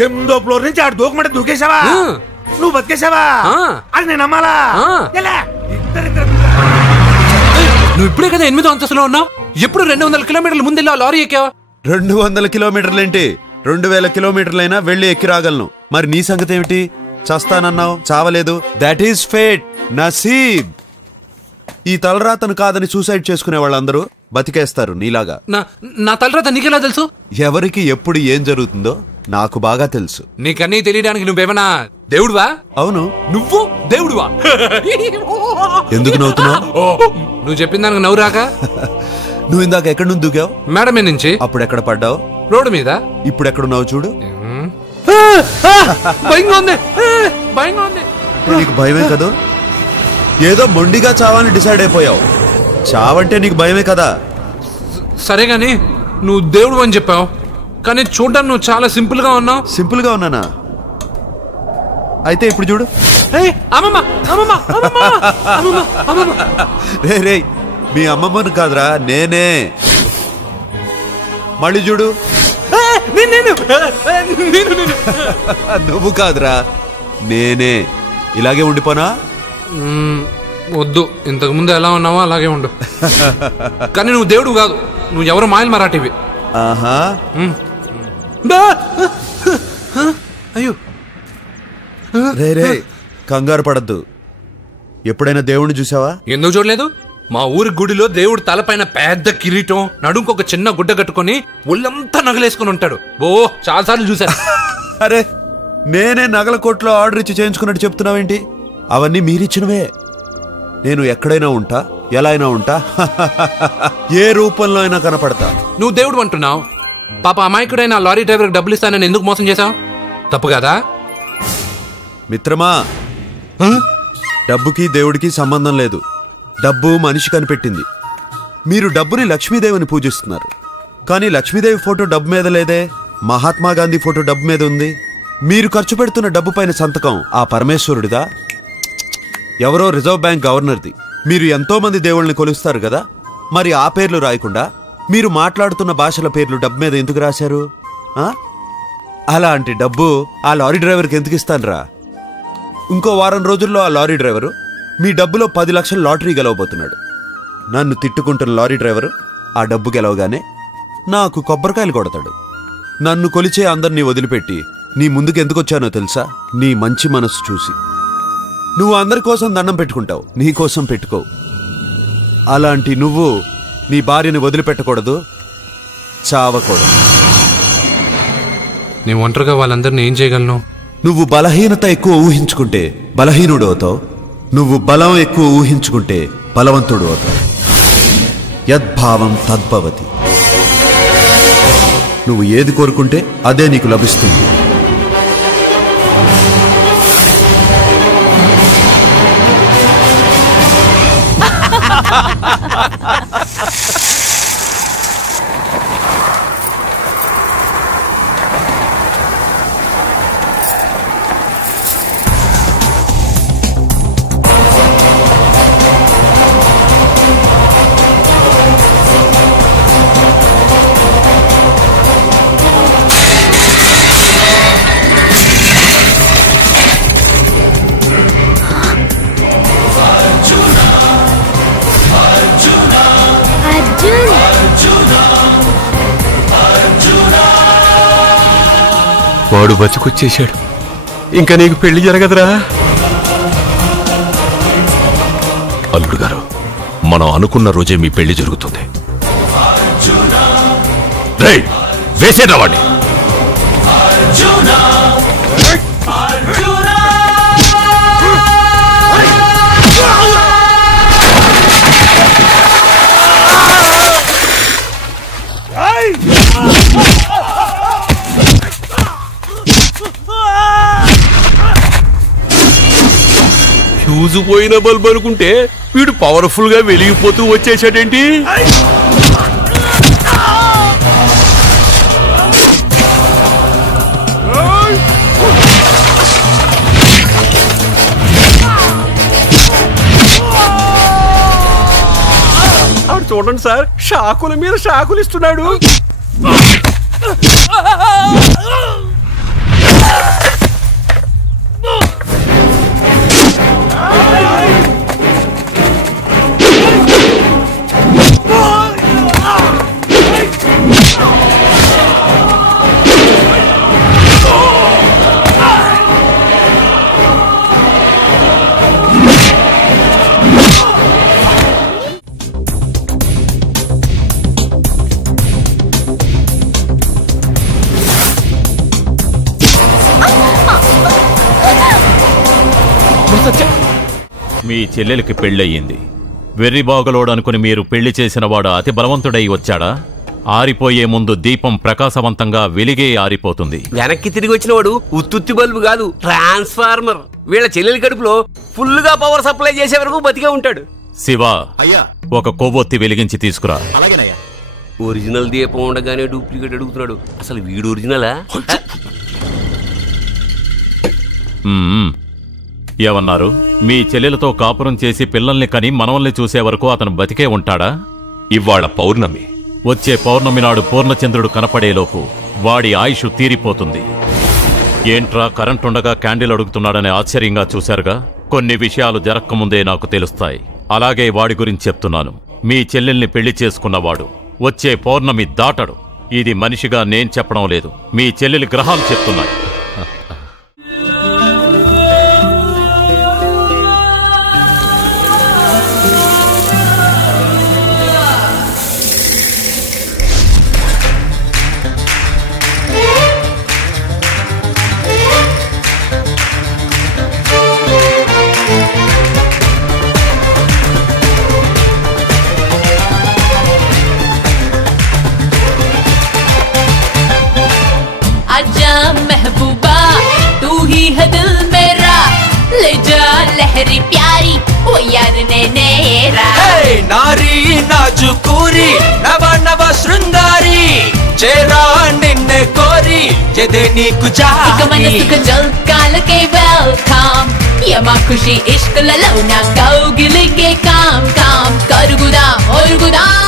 8వ ఫ్లోర్ నుంచి ఆడు దూకమంటే దూకేశావా? నువ్వు బతికేశావా? అది నేను నమ్మాలా? నువ్వు ఇప్పుడే కదా 8వ అంతస్తులో ఉన్నావు. ఎప్పుడు 200 కిలోమీటర్ల ముందు వెళ్ళి లారీ ఎక్కావా? 200 కిలోమీటర్లేంటి, 2000 కిలోమీటర్లైనా వెళ్ళి ఎక్కి రాగలను. మరి నీ సంగతి ఏమిటి? చస్తానన్నావు, చావలేదు. That is fate, నసీబ్. ఈ తలరాతను కాదని సూసైడ్ చేసుకునే వాళ్ళందరూ బతికేస్తారు నీలాగా. నా తలరాత నీకెలా తెలుసు? ఎవరికి ఎప్పుడు ఏం జరుగుతుందో నాకు బాగా తెలుసు. నీకన్నీ తెలియడానికి నువ్వేమన్నా దేవుడువా? అవును. నువ్వు దేవుడువా? ఎందుకు నవ్వుతున్నావు? నువ్వు చెప్పిన దానికి నవ్వు రాక? నువ్వు ఇందాక ఎక్కడి నుంచి దూకావు? మేడమే నుంచి. అప్పుడు ఎక్కడ పడ్డావు? రోడ్డు మీద. ఇప్పుడు ఎక్కడున్నావు చూడు. భయంగా ఉంది, భయంగా ఉంది. నీకు భయమే కదా? ఏదో మొండిగా చావాలని డిసైడ్ అయిపోయావు. చావంటే నీకు భయమే కదా? సరే గాని నువ్వు దేవుడు అని చెప్పావు, కానీ చూడ్డానికి నువ్వు చాలా సింపుల్ గా ఉన్నావు. సింపుల్ గా ఉన్నానా? అయితే ఇప్పుడు చూడు. రే మీ అమ్మమ్మను కాదురా, నేనే. మళ్ళీ చూడు. నువ్వు కాదురా, నేనే. ఇలాగే ఉండిపోనా? వద్దు, ఇంతకు ముందు ఎలా ఉన్నావో అలాగే ఉండు. కానీ నువ్వు దేవుడు కాదు, నువ్వు ఎవరు మాయలు మరాఠీవి. ఆహా. అయ్యో రే కంగారు పడద్దు. ఎప్పుడైనా దేవుణ్ణి చూసావా? ఎందుకు చూడలేదు? మా ఊరి గుడిలో దేవుడు తలపైన పెద్ద కిరీటం, నడుంకు ఒక చిన్న గుడ్డ కట్టుకొని ఒళ్ళంతా నగలేసుకుని ఉంటాడు. ఓ చాలాసార్లు చూశాను. అరే నేనే నగల కోట్లో ఆర్డర్ ఇచ్చి చేయించుకున్నట్టు చెప్తున్నావేంటి? అవన్నీ మీరిచ్చినవే. నేను ఎక్కడైనా ఉంటా, ఎలా అయినా ఉంటా, ఏ రూపంలో అయినా కనపడతా. నువ్వు దేవుడు అంటున్నావు, పాప అమాయకుడైన లారీ డ్రైవర్కి డబ్బులు ఇస్తానని ఎందుకు మోసం చేశావు? తప్పు కదా మిత్రమా? డబ్బుకి దేవుడికి సంబంధం లేదు. డబ్బు మనిషి కనిపెట్టింది. మీరు డబ్బుని లక్ష్మీదేవిని పూజిస్తున్నారు, కానీ లక్ష్మీదేవి ఫోటో డబ్బు మీద లేదే. మహాత్మా గాంధీ ఫోటో డబ్బు మీద ఉంది. మీరు ఖర్చు పెడుతున్న డబ్బు పైన సంతకం ఆ పరమేశ్వరుడిదా? ఎవరో రిజర్వ్ బ్యాంక్ గవర్నర్ది. మీరు ఎంతో మంది దేవుళ్ళని కొలుస్తారు కదా, మరి ఆ పేర్లు రాయకుండా మీరు మాట్లాడుతున్న భాషల పేర్లు డబ్బు మీద ఎందుకు రాశారు? అలాంటి డబ్బు ఆ లారీ డ్రైవర్కి ఎందుకు ఇస్తానురా? ఇంకో వారం రోజుల్లో ఆ లారీ డ్రైవరు మీ డబ్బులో 10 లక్షల లాటరీ గెలవబోతున్నాడు. నన్ను తిట్టుకుంటున్న లారీ డ్రైవరు ఆ డబ్బు గెలవగానే నాకు కొబ్బరికాయలు కొడతాడు. నన్ను కొలిచే అందరినీ వదిలిపెట్టి నీ ముందుకు ఎందుకు వచ్చానో తెలుసా? నీ మంచి మనసు చూసి. నువ్వు అందరి కోసం దండం పెట్టుకుంటావు, నీ కోసం పెట్టుకోవు. అలాంటి నువ్వు నీ భార్యని వదిలిపెట్టకూడదు, చావకూడదు. నేను ఒంటరిగా వాళ్ళందరినీ ఏం చేయగలను? నువ్వు బలహీనత ఎక్కువ ఊహించుకుంటే బలహీనుడు అవుతావు. నువ్వు బలం ఎక్కువ ఊహించుకుంటే బలవంతుడు అవుతావు. యద్భావం తద్భవతి. నువ్వు ఏది కోరుకుంటే అదే నీకు లభిస్తుంది. వాడు బతికొచ్చేశాడు. ఇంకా నీకు పెళ్లి జరగదురా. అల్లుడు గారు, మనం అనుకున్న రోజే మీ పెళ్లి జరుగుతుంది. రేయ్, వేసేద్రా వాడిని. ఫ్యూజు పోయిన బల్బ్ అనుకుంటే వీడు పవర్ఫుల్ గా వెలిగిపోతూ వచ్చేసాడేంటి? చూడండి సార్, షాకుల మీద షాకులు ఇస్తున్నాడు. మీ చెల్లెలికి పెళ్ళయింది. వెర్రిబాగలోడు అనుకుని మీరు పెళ్లి చేసిన వాడు అతి బలవంతుడై వచ్చాడా? ఆరిపోయే ముందు దీపం ప్రకాశవంతంగా వెలిగే ఆరిపోతుంది. వెనక్కి తిరిగి వచ్చిన వాడు ఉత్తుత్తి బల్బు కాదు, ట్రాన్స్ఫార్మర్. వీళ్ళ చెల్లెలి కడుపులో ఫుల్ గా పవర్ సప్లై చేసే వరకు బతికే ఉంటాడు. శివ, ఒక కొవ్వొత్తి వెలిగించి తీసుకురా. ఒరిజినల్ దీపం ఉండగానే డూప్లికేట్ అడుగుతున్నాడు. అసలు వీడు ఒరిజినలా? ఏమన్నారు? మీ చెల్లెలతో కాపురం చేసి పిల్లల్ని కని మనవల్ని చూసే వరకు అతను బతికే ఉంటాడా? ఇవాళ పౌర్ణమి. వచ్చే పౌర్ణమి నాడు పూర్ణచంద్రుడు కనపడేలోపు వాడి ఆయుష్ తీరిపోతుంది. ఏంట్రా కరెంటుండగా క్యాండిల్ అడుగుతున్నాడని ఆశ్చర్యంగా చూశారుగా? కొన్ని విషయాలు జరక్కముందే నాకు తెలుస్తాయి. అలాగే వాడి గురించి చెప్తున్నాను. మీ చెల్లెల్ని పెళ్లి చేసుకున్నవాడు వచ్చే పౌర్ణమి దాటడు. ఇది మనిషిగా నేను చెప్పడం లేదు, మీ చెల్లెలి గ్రహాలు చెప్తున్నాయి. महबूबा तू ही है दिल मेरा, ले जा लहरी प्यारी वो यार ने नेरा. नारी नाजुकूरी नव नव शृंगारी चेहरा निन्ने कोरी जदे नीकु चाही. इक मन सुख जल काल के वेलकम यमा खुशी इश्क ललौना कौगिलिगे काम काम कर गुदाम और गुदाम.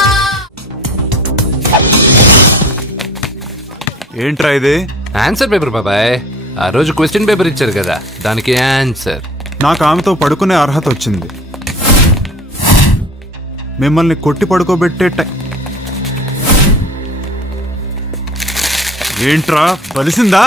ఏంట్రా ఇది? ఆన్సర్ పేపర్ బాబాయ్. ఆ రోజు క్వశ్చన్ పేపర్ ఇచ్చారు కదా, దానికి ఆన్సర్. నాకు ఆమెతో పడుకునే అర్హత వచ్చింది. మిమ్మల్ని కొట్టి పడుకోబెట్టే ఏంట్రా బలిసిందా?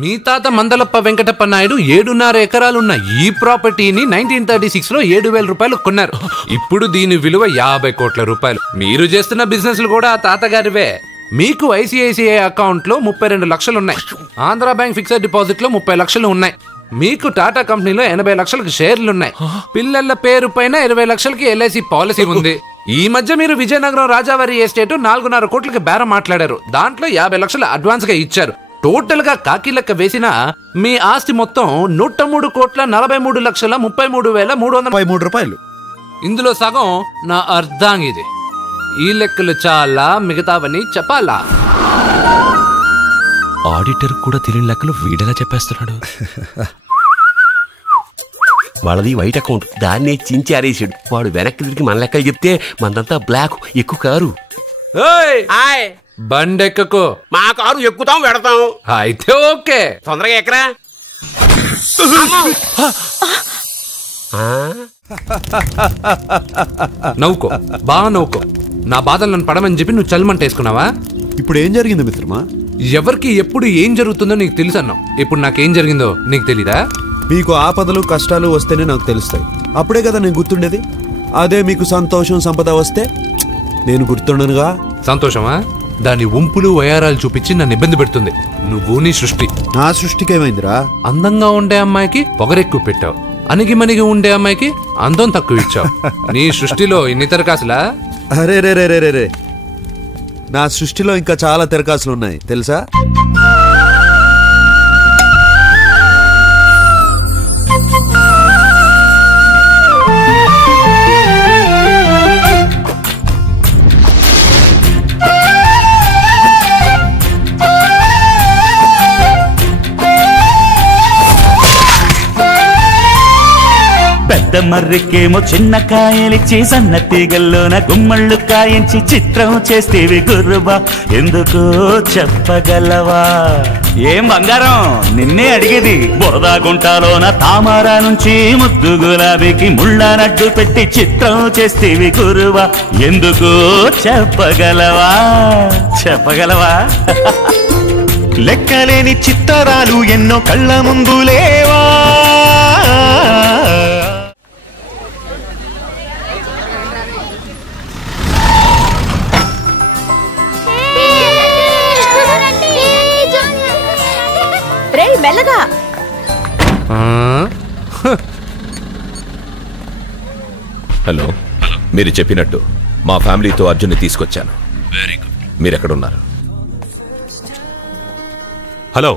మీ తాత మందలప్ప వెంకటప్ప నాయుడు 7.5 ఎకరాలున్న ఈ ప్రాపర్టీని 1936 లో 7,000 రూపాయలు కొన్నారు. ఇప్పుడు దీని విలువ 50 కోట్ల రూపాయలు. మీరు చేస్తున్న బిజినెస్లు కూడా ఆ తాతగారివే. మీకు ఐసిఐసిఐ అకౌంట్ లో 32 లక్షలు ఉన్నాయి. ఆంధ్ర బ్యాంక్ ఫిక్స్డ్ డిపాజిట్ లో 30 లక్షలు ఉన్నాయి. మీకు టాటా కంపెనీలో 80 లక్షలకు షేర్లున్నాయి. పిల్లల పేరు పైన 20 లక్షలకి ఎల్ఐసి పాలసీ ఉంది. ఈ మధ్య మీరు విజయనగరం రాజావారి ఎస్టేట్ 4.5 కోట్లకి బేరం మాట్లాడారు. దాంట్లో 50 లక్షలు అడ్వాన్స్ గా ఇచ్చారు. టోటల్ గా కాకి లెక్క వేసిన మీ ఆస్తి మొత్తం 103,43,33,333 రూపాయలు. ఇందులో సగం నా అర్ధాంగిది. ఈ లెక్కలు చాలా, మిగతావని చెప్పాలా? ఆడిటర్ కూడా తెలియని లెక్కలు వీడెలా చెప్పేస్తున్నాడు? వాళ్ళది వైట్ అకౌంట్, దాన్నే చించి ఆరేసాడు. వాడు వెనక్కి తిరిగి మన లెక్కలు చెప్తే మనదంతా బ్లాక్. ఎక్కువ కారు. బండెక్కకో. మా కారు ఎక్కుతాం పెడతాం. అయితే ఓకే, తొందరగా ఎక్కరా. నవ్వుకో, బాగా నవ్వుకో. నా బాధలు నన్ను పడమని చెప్పి నువ్వు చల్మంట వేసుకున్నావా? ఇప్పుడు ఏం జరిగింది మిత్రమా? ఎవరికి ఎప్పుడు ఏం జరుగుతుందో నీకు తెలుసు అన్నావు. ఇప్పుడు నాకేం జరిగిందో నీకు తెలీదా? మీకు ఆపదలు కష్టాలు వస్తేనే నాకు తెలుస్తాయి. అప్పుడే కదా నేను గుర్తుండేది. అదే మీకు సంతోషం సంపద వస్తే నేను గుర్తుండనుగా. సంతోషమా? దాని ఉంపులు వయారాలు చూపించి నన్ను ఇబ్బంది పెడుతుంది. నువ్వు నీ సృష్టి. నా సృష్టికి ఏమైందిరా? అందంగా ఉండే అమ్మాయికి పొగరెక్కువ పెట్టావు, అణిగి మణిగి ఉండే అమ్మాయికి అందం తక్కువ ఇచ్చావు. నీ సృష్టిలో ఇన్ని తెరకాసులా? అరే రే రే రే రే, నా సృష్టిలో ఇంకా చాలా తెరకాసులు ఉన్నాయి తెలుసా? పెద్ద మర్రికేమో చిన్న కాయలిచ్చి సన్న తీగల్లోన గుమ్మళ్ళు కాయించి చిత్రం చేస్తేవి గుర్రుబా, ఎందుకో చెప్పగలవా? ఏం బంగారం, నిన్నే అడిగేది. బురదా గుంటలోన తామర నుంచి ముద్దు గులాబీకి ముళ్ళ నడ్డు పెట్టి చిత్రం చేస్తేవి గుర్రుబా, ఎందుకో చెప్పగలవా? చెప్పగలవా? లెక్కలేని చిత్తరాలు ఎన్నో కళ్ళ ముందు లేవా? మెల్లగా. హలో, మీరు చెప్పినట్టు మా ఫ్యామిలీతో అర్జున్ని తీసుకొచ్చాను. Very good. మీరెక్కడున్నారు? హలో,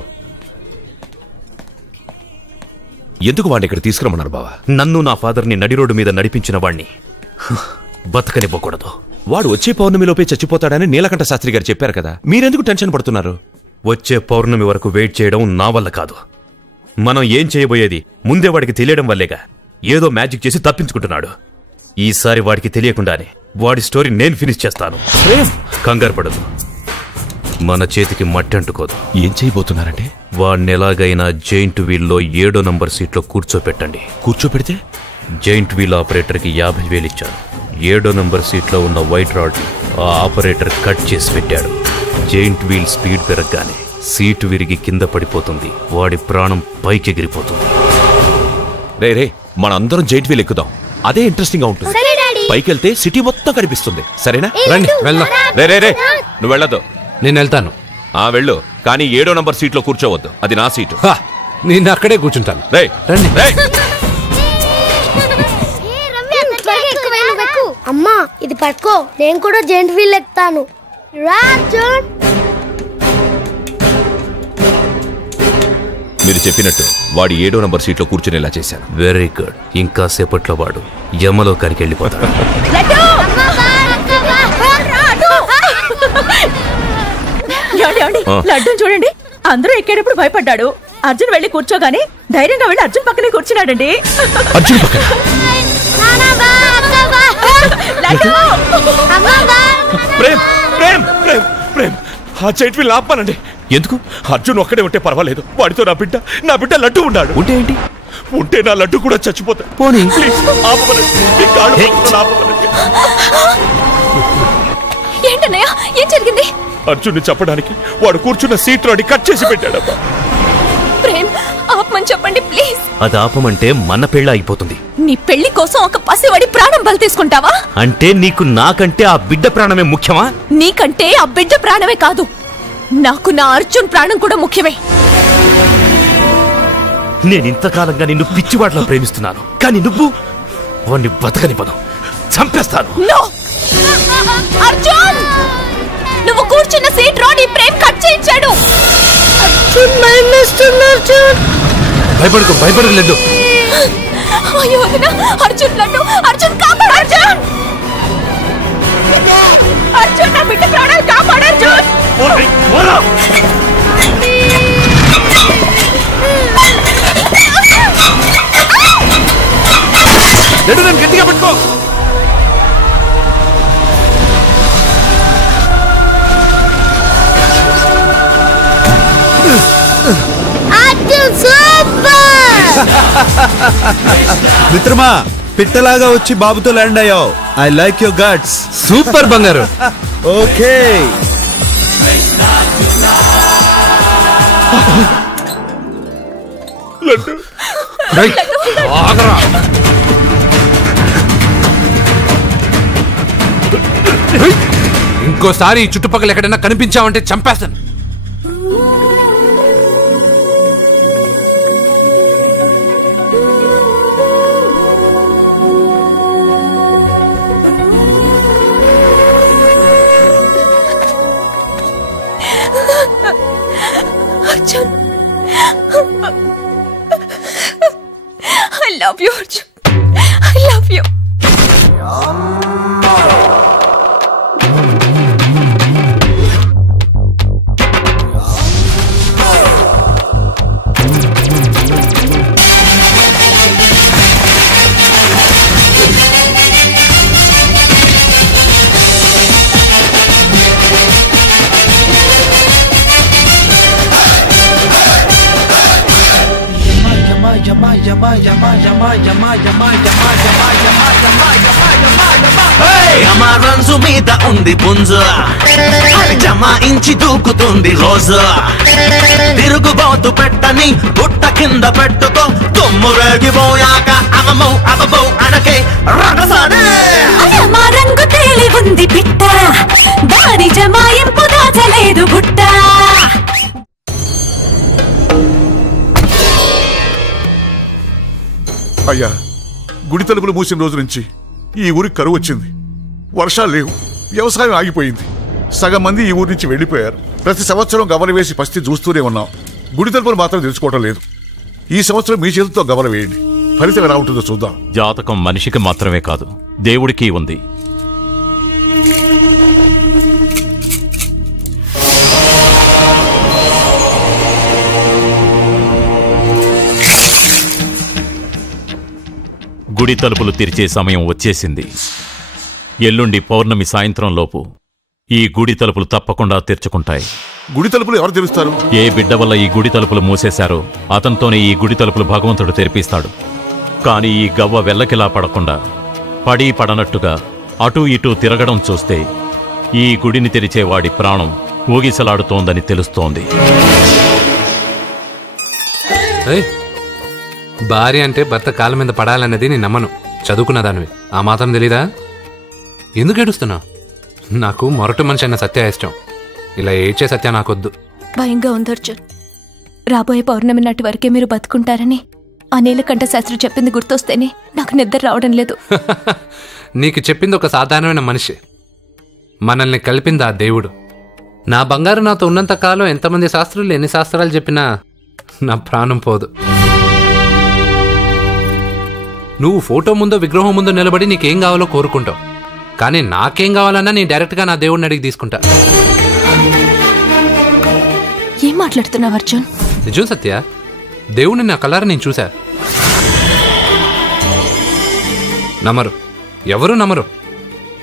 ఎందుకు వాడిని ఇక్కడ తీసుకురమ్మన్నారు బావా? నన్ను నా ఫాదర్ని నడి రోడ్డు మీద నడిపించిన వాణ్ణి బతకనివ్వకూడదు. వాడు వచ్చే పౌర్ణమిలోపే చచ్చిపోతాడని నీలకంఠ శాస్త్రి గారు చెప్పారు కదా, మీరెందుకు టెన్షన్ పడుతున్నారు? వచ్చే పౌర్ణమి వరకు వెయిట్ చేయడం నా వల్ల కాదు. మనం ఏం చేయబోయేది ముందే వాడికి తెలియడం వల్లేగా. ఏదో మ్యాజిక్ చేసి తప్పించుకుంటున్నాడు. ఈసారి వాడికి తెలియకుండానే వాడి స్టోరీ నేను ఫినిష్ చేస్తాను. కంగారు పడదు, మన చేతికి మట్టి అంటుకోదు. ఏం చేయబోతున్నారంటే? వాడిని ఎలాగైనా జైంట్ వీల్లో 7వ నంబర్ సీట్లో కూర్చోపెట్టండి. కూర్చోపెడితే? జైంట్ వీల్ ఆపరేటర్కి 50,000 ఇచ్చాను. 7వ నంబర్ సీట్లో ఉన్న వైట్ రాడ్ ఆ ఆపరేటర్ కట్ చేసి పెట్టాడు. జైంట్ వీల్ స్పీడ్ పెరగగానే సీటు విరిగి కింద పడిపోతుంది. వాడి ప్రాణం పైకి ఎగిరిపోతుంది. రే రే, మనందరం జైంట్ వీల్ ఎక్కుదాం. అదే ఇంట్రెస్టింగ్ గా ఉంటుంది. పైకెళ్తే సిటీ మొత్తం కనిపిస్తుంది. సరేనా? రండి వెళ్దాం. రే రే రే, నువ్వు వెళ్ళొద్దు. నేను వెళ్తాను. వెళ్ళు, కానీ 7వ నంబర్ సీట్లో కూర్చోవద్దు. అది నా సీటు. నేను అక్కడే కూర్చుంటాను. రే రండి. అమ్మా ఇది పట్టుకో, నేను కూడా జెంట్ వీల్ ఎక్కుతాను. మీరు చెప్పినట్టు వాడి 7వ నంబర్ సీట్లో కూర్చునేలా చేశాను. Very good. ఇంకా సేపట్లో వాడు యమలోకానికి వెళ్ళిపోతాడు. లడ్డూ చూడండి, అందరూ ఎక్కేటప్పుడు భయపడ్డాడు. అర్జున్ వెళ్ళి కూర్చోగానే ధైర్యంగా వెళ్ళి అర్జున్ పక్కనే కూర్చున్నాడండి. అర్జున్ పక్కన? ప్రేమ్ ప్రేమ్ ప్రేమ్ ప్రేమ్, ఆ జైంట్ వీల్ ఆపమనండి. ఎందుకు? అర్జున్ ఒక్కడే ఉంటే పర్వాలేదు. వాడితో నా బిడ్డ లడ్డు ఉన్నాడు. ఉంటే ఏంటి? ఉంటే నా లడ్డు కూడా చచ్చిపోతాడు. పోనీ ఏంటన్నయ్య, ఏం జరిగింది? అర్జున్ని చెప్పడానికి వాడు కూర్చున్న సీట్ రాడి కట్ చేసి పెట్టాడబ్బా. ప్రేమ్, ఆపమని చెప్పండి ప్లీజ్. అది ఆపమంటే మన పెళ్ళ అయిపోతుంది. నీ పెళ్లి కోసం ఒక పసివాడి ప్రాణం బలి తీసుకుంటావా? అంటే నీకు నాకంటే ఆ బిడ్డ ప్రాణమే ముఖ్యమా? నీకంటే ఆ బిడ్డ ప్రాణమే కాదు, నాకు నా అర్జున్ ప్రాణం కూడా ముఖ్యమే. నేను ఇంతకాలంగా నిన్ను పిచ్చివాడిలా ప్రేమిస్తున్నాను, కానీ నువ్వు వాడిని బతకనివ్వను, చంపేస్తాను. అర్జున్, నువ్వు కూర్చున్న సీట్ రోడ్ ఈ ప్రేమ్ కట్ చేయించాడు. భయపడుకో, భయపడలేదు. అయ్యో వదినా, అర్జున్ లడ్డు, అర్జున్ కాపాడు. అర్జున్, అర్జున్ నా బిడ్డ ప్రాణాలు కాపాడు. అర్జున్ లడ్డు నన్ను గట్టిగా పట్టుకో. మిత్రమా, పిట్టలాగా వచ్చి బాబుతో ల్యాండ్ అయ్యావు. I like your guts. Super బంగారు. ఓకే, ఇంకోసారి ఈ చుట్టుపక్కల ఎక్కడైనా కనిపించావంటే చంపేస్తాను. I love you, Arjun. I love you. రంజు మీద ఉంది పుంజు, జమాయించి దూకుతుంది రోజు. తిరుగుబోతు పెట్టని గుట్ట కింద పెట్టుకో, తుమ్ము రేగిపోయాక అమము అబబో అనకే రగసానే. రంగు తేలి ఉంది పిట్ట, దాని జమాయింపు దాచలేదు గుట్ట. అయ్యా, గుడి తలుపులు మూసిన రోజు నుంచి ఈ ఊరికి కరువు వచ్చింది. వర్షాలు లేవు, వ్యవసాయం ఆగిపోయింది. సగం మంది ఈ ఊరి నుంచి వెళ్ళిపోయారు. ప్రతి సంవత్సరం గవల వేసి పరిస్థితి చూస్తూనే ఉన్నాం. గుడి తలుపులు మాత్రం తెలుసుకోవటం లేదు. ఈ సంవత్సరం మీ చేతితో గవల వేయండి, ఫలితం ఎలా ఉంటుందో చూద్దాం. జాతకం మనిషికి మాత్రమే కాదు, దేవుడికి ఉంది. గుడి తలుపులు తెరిచే సమయం వచ్చేసింది. ఎల్లుండి పౌర్ణమి సాయంత్రంలోపు ఈ గుడి తలుపులు తప్పకుండా తెరుచుకుంటాయి. గుడి తలుపులు ఎవరు తెరుస్తారు? ఏ బిడ్డ వల్ల ఈ గుడి తలుపులు మూసేశారో అతనితోనే ఈ గుడి తలుపులు భగవంతుడు తెరిపిస్తాడు. కానీ ఈ గవ్వ వెల్లకిలా పడకుండా పడి పడనట్టుగా అటూ ఇటూ తిరగడం చూస్తే ఈ గుడిని తెరిచే వాడి ప్రాణం ఊగిసలాడుతోందని తెలుస్తోంది. భార్య అంటే భర్త కాళ్ళ మీద పడాలన్నది నేను నమ్మను. చదువుకున్న దానివి, ఆ మాత్రం తెలీదా? ఎందుకు ఏడుస్తున్నావు? నాకు మొరటి మనిషి అన్న సత్య ఇష్టం. ఇలా ఏడ్చే సత్య నాకొద్దు. భయంగా ఉంది అర్జున్. రాబోయే పౌర్ణమి నాటి వరకే మీరు బతుకుంటారని ఆ నీలకంఠ శాస్త్రి చెప్పింది గుర్తొస్తేనే నాకు నిద్ర రావడం లేదు. నీకు చెప్పింది ఒక సాధారణమైన మనిషి, మనల్ని కలిపింది ఆ దేవుడు. నా బంగారు నాతో ఉన్నంత కాలం ఎంతమంది శాస్త్రులు ఎన్ని శాస్త్రాలు చెప్పినా నా ప్రాణం పోదు. నువ్వు ఫోటో ముందో విగ్రహం ముందో నిలబడి నీకేం కావాలో కోరుకుంటావు, కానీ నాకేం కావాలన్నా నేను డైరెక్ట్గా నా దేవుడిని అడిగి తీసుకుంటా. ఏం మాట్లాడుతున్నావు అర్జున్? నిజం సత్య, దేవుడిని నా కలర్ నేను చూశా. నమ్మరు, ఎవరు నమ్మరు.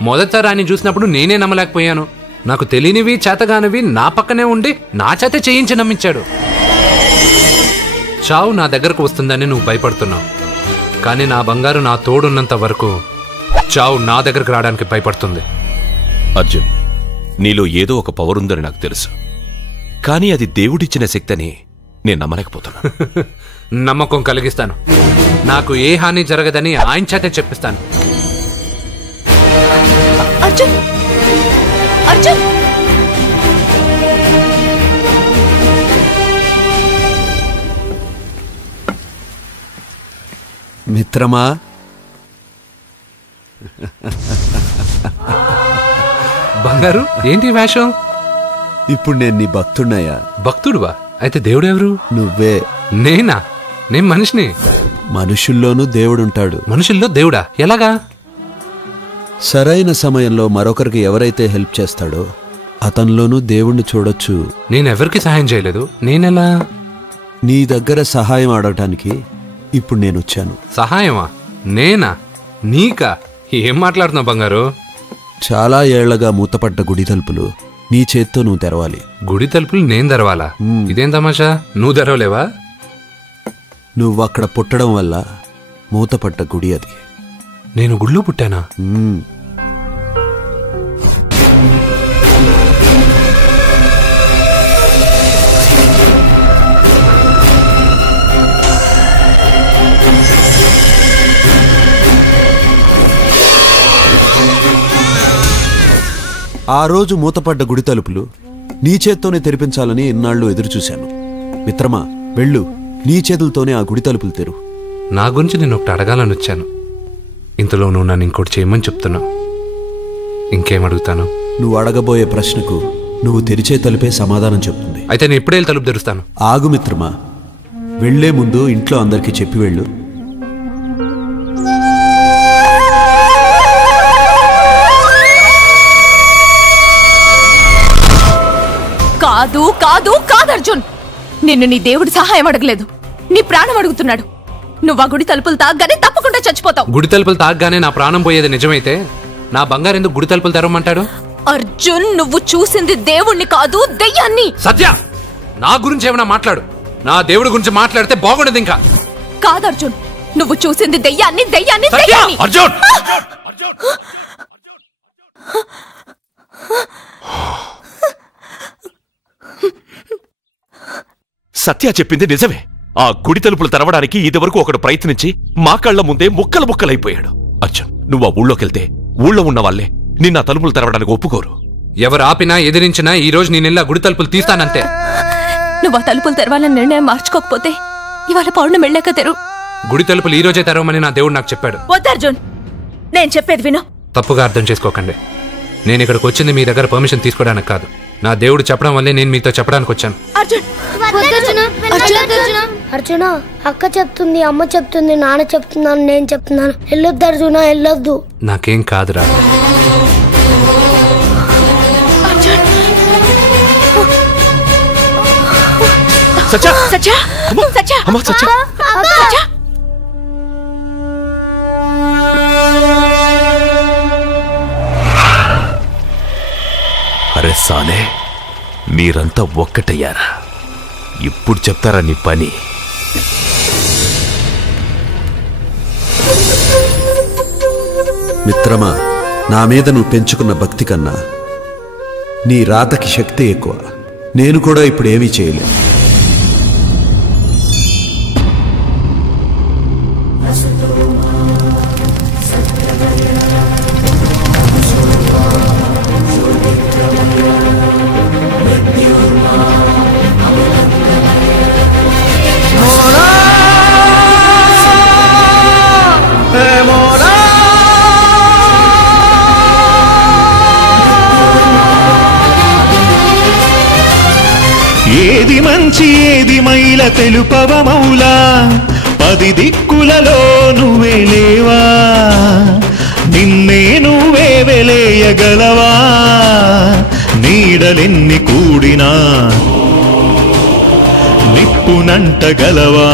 మొదటిసారి ఆయన చూసినప్పుడు నేనే నమ్మలేకపోయాను. నాకు తెలియనివి చేతగానివి నా పక్కనే ఉండి నా చేత చేయించి నమ్మించాడు. చావు నా దగ్గరకు వస్తుందని నువ్వు భయపడుతున్నావు, కానీ నా బంగారు నా తోడున్నంత వరకు చావు నా దగ్గరకు రావడానికి భయపడుతుంది. అర్జున్, నీలో ఏదో ఒక పవర్ ఉందని నాకు తెలుసు, కానీ అది దేవుడిచ్చిన శక్తి అని నేను నమ్మలేకపోతున్నా. నమ్మకం కలిగిస్తాను. నాకు ఏ హాని జరగదని ఆయన చేతే చెప్పిస్తాను. అర్జున్, అర్జున్, మిత్రమా, బంగారు ఏంటి వేషం? ఇప్పుడు నేను నీ భక్తుడినయ్యా. భక్తుడువా? అయితే దేవుడెవరు? నువ్వే. నేనా? నేను మనిషిని. మనుషుల్లోనూ దేవుడుంటాడు. మనుషుల్లో దేవుడా? ఎలాగా? సరైన సమయంలో మరొకరికి ఎవరైతే హెల్ప్ చేస్తాడో అతనిలోనూ దేవుణ్ణి చూడొచ్చు. నేనెవరికి సహాయం చేయలేదు, నేనెలా? నీ దగ్గర సహాయం అడగటానికి ఇప్పుడు నేను వచ్చాను. సహాయమా? నేనా? నీకా? ఏం మాట్లాడుతున్నావు బంగారు? చాలా ఏళ్లగా మూతపడ్డ గుడి తలుపులు నీ చేత్తో నువ్వు తెరవాలి. గుడి తలుపులు నేను తెరవాలా? ఇదేం తమాషా? నువ్వు తెరవలేవా? నువ్వు అక్కడ పుట్టడం వల్ల మూతపడ్డ గుడి అది. నేను గుళ్ళు పుట్టానా? ఆ రోజు మూతపడ్డ గుడి తలుపులు నీ చేత్తోనే తెరిపించాలని ఎన్నాళ్ళు ఎదురుచూశాను. మిత్రమా, వెళ్ళు, నీ చేతులతోనే ఆ గుడి తలుపులు తెరు. నా గురించి నేను ఒకటి అడగాలని వచ్చాను. ఇంతలో నువ్వు నన్ను ఇంకోటి చేయమని చెప్తున్నావు. ఇంకేం అడుగుతాను? నువ్వు అడగబోయే ప్రశ్నకు నువ్వు తెరిచే తలుపే సమాధానం చెప్తుంది. అయితే నేను ఇప్పుడే తలుపు తెరుస్తాను. ఆగు మిత్రమా, వెళ్లే ముందు ఇంట్లో అందరికీ చెప్పి వెళ్ళు. కాదు కాదు కాదు అర్జున్, నిన్ను నీ దేవుడి సహాయం అడగలేదు, నీ ప్రాణం అడుగుతున్నాడు. నువ్వు ఆ గుడి తలుపులు తాగ్గానే తప్పకుండా చచ్చిపోతావు. గుడి తలుపులు తాగ్గానే నా ప్రాణం పోయేది నిజమైతే నా బంగారు ఎందుకు గుడి తలుపులు తెరవమంటాడు? అర్జున్, నువ్వు చూసింది దేవుణ్ణి కాదు, దెయ్యాన్ని. సత్య, నా గురించి ఏమైనా మాట్లాడు. నా దేవుడి గురించి మాట్లాడితే బాగుండదు. ఇంకా కాదు అర్జున్, నువ్వు చూసింది దెయ్యాన్ని, దెయ్యాన్ని, సత్య! దెయ్యాన్ని. అర్జున్! సత్య చెప్పింది నిజమే. ఆ గుడి తలుపులు తెరవడానికి ఇదివరకు ఒకడు ప్రయత్నించి మా కళ్ల ముందే ముక్కలు ముక్కలైపోయాడు. అర్జున్, నువ్వు ఆ ఊళ్ళోకెళ్తే ఊళ్ళో ఉన్న వాళ్ళే నిన్న తలుపులు తెరవడానికి ఒప్పుకోరు. ఎవరు ఆపినా ఎదిరించినా ఈ రోజు నేనెల్లా గుడి తలుపులు తీస్తానంతే. నువ్వు ఆ తలుపులు తెరవాలని నిర్ణయం మార్చుకోకపోతే ఇవాళ పౌర్ణమి వెళ్ళాక తెరు. గుడి తలుపులు ఈ రోజే తెరవమని నా దేవుడు నాకు చెప్పాడు. వద్దు అర్జున్, నేను చెప్పేది విను. తప్పుగా అర్థం చేసుకోకండి. నేను ఇక్కడికి వచ్చింది మీ దగ్గర పర్మిషన్ తీసుకోవడానికి కాదు. నా దేవుడు చెప్పడం వల్లే నేను మీతో చెప్పడానికి వచ్చాను. అర్జున, అక్క చెప్తుంది, అమ్మ చెప్తుంది, నాన్న చెప్తున్నాను, నేను చెప్తున్నాను. వెళ్ళొద్దు అర్జున, వెళ్ళొద్దు. నాకేం కాదురా. సత్య! సత్య! సత్య! అమ్మా, సత్య! సత్య! అరే సాలే, మీరంతా ఒక్కటయ్యారా? ఇప్పుడు చెప్తారా నీ పని? మిత్రమా, నా మీద నువ్వు పెంచుకున్న భక్తి కన్నా నీ రాతకి శక్తి ఎక్కువ. నేను కూడా ఇప్పుడు ఏమీ చేయలేను. ఏది మంచి ఏది మైల తెలుపవ మౌలా, 10 దిక్కులలో నువ్వే లేవా, నిన్నే నువ్వే వెలేయగలవా, నీడలెన్ని కూడినా నిప్పునంటగలవా.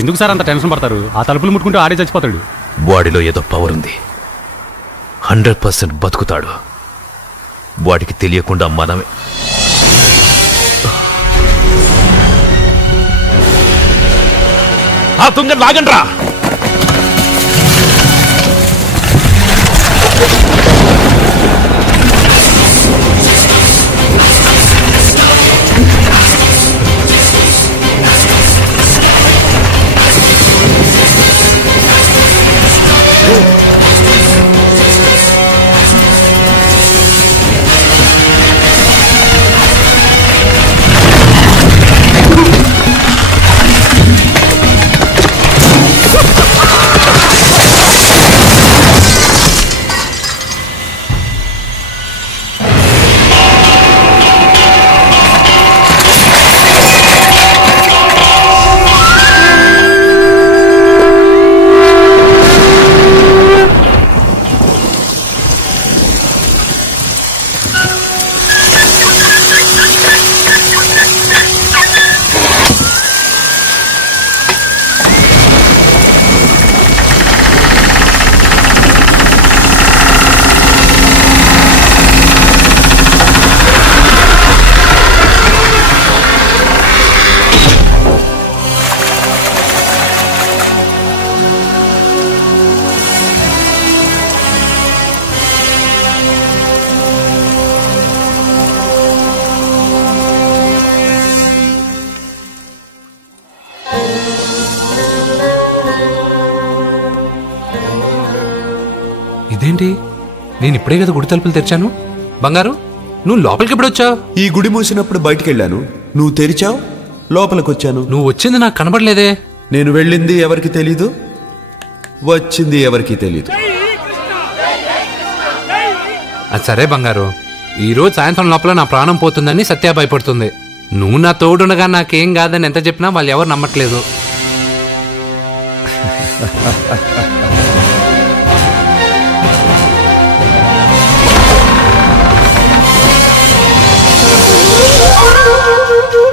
ఎందుకు సార్ అంత టెన్షన్ పడతారు? ఆ తలుపులు ముట్టుకుంటూ ఆడే చచ్చిపోతాడు. వాడిలో ఏదో పవర్ ఉంది. 100% బతుకుతాడు. వాడికి తెలియకుండా మనమే. ఆ తుంగ లాగండ్రా. నేను ఇప్పుడే కదా గుడి తలుపులు తెరిచాను. బంగారు, నువ్వు లోపలికి ఎప్పుడు వచ్చావు? ఈ గుడి మూసినప్పుడు బయటికి వెళ్ళాను, నువ్వు తెరిచావు, లోపలికి వచ్చాను. నువ్వు వచ్చింది నాకు కనబడలేదే. నేను వెళ్ళింది ఎవరికి తెలీదు, వచ్చింది ఎవరికి తెలీదు. అది సరే బంగారు, ఈరోజు సాయంత్రం లోపల నా ప్రాణం పోతుందని సత్య భయపడుతుంది. నువ్వు నా తోడుండగా నాకేం కాదని ఎంత చెప్పినా వాళ్ళు ఎవరు నమ్మట్లేదు.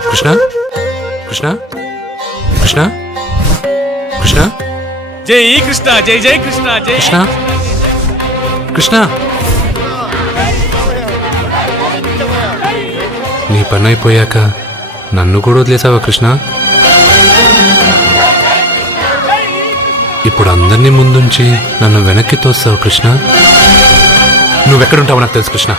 కృష్ణ కృష్ణ కృష్ణ కృష్ణ జై కృష్ణ, జై జై కృష్ణ, జై కృష్ణ కృష్ణ. నీ పని అయిపోయాక నన్ను కూడా వదిలేసావా కృష్ణ? ఇప్పుడు అందరినీ ముందుంచి నన్ను వెనక్కి తోస్తావు కృష్ణ. నువ్వెక్కడుంటావు నాకు తెలుసు కృష్ణ.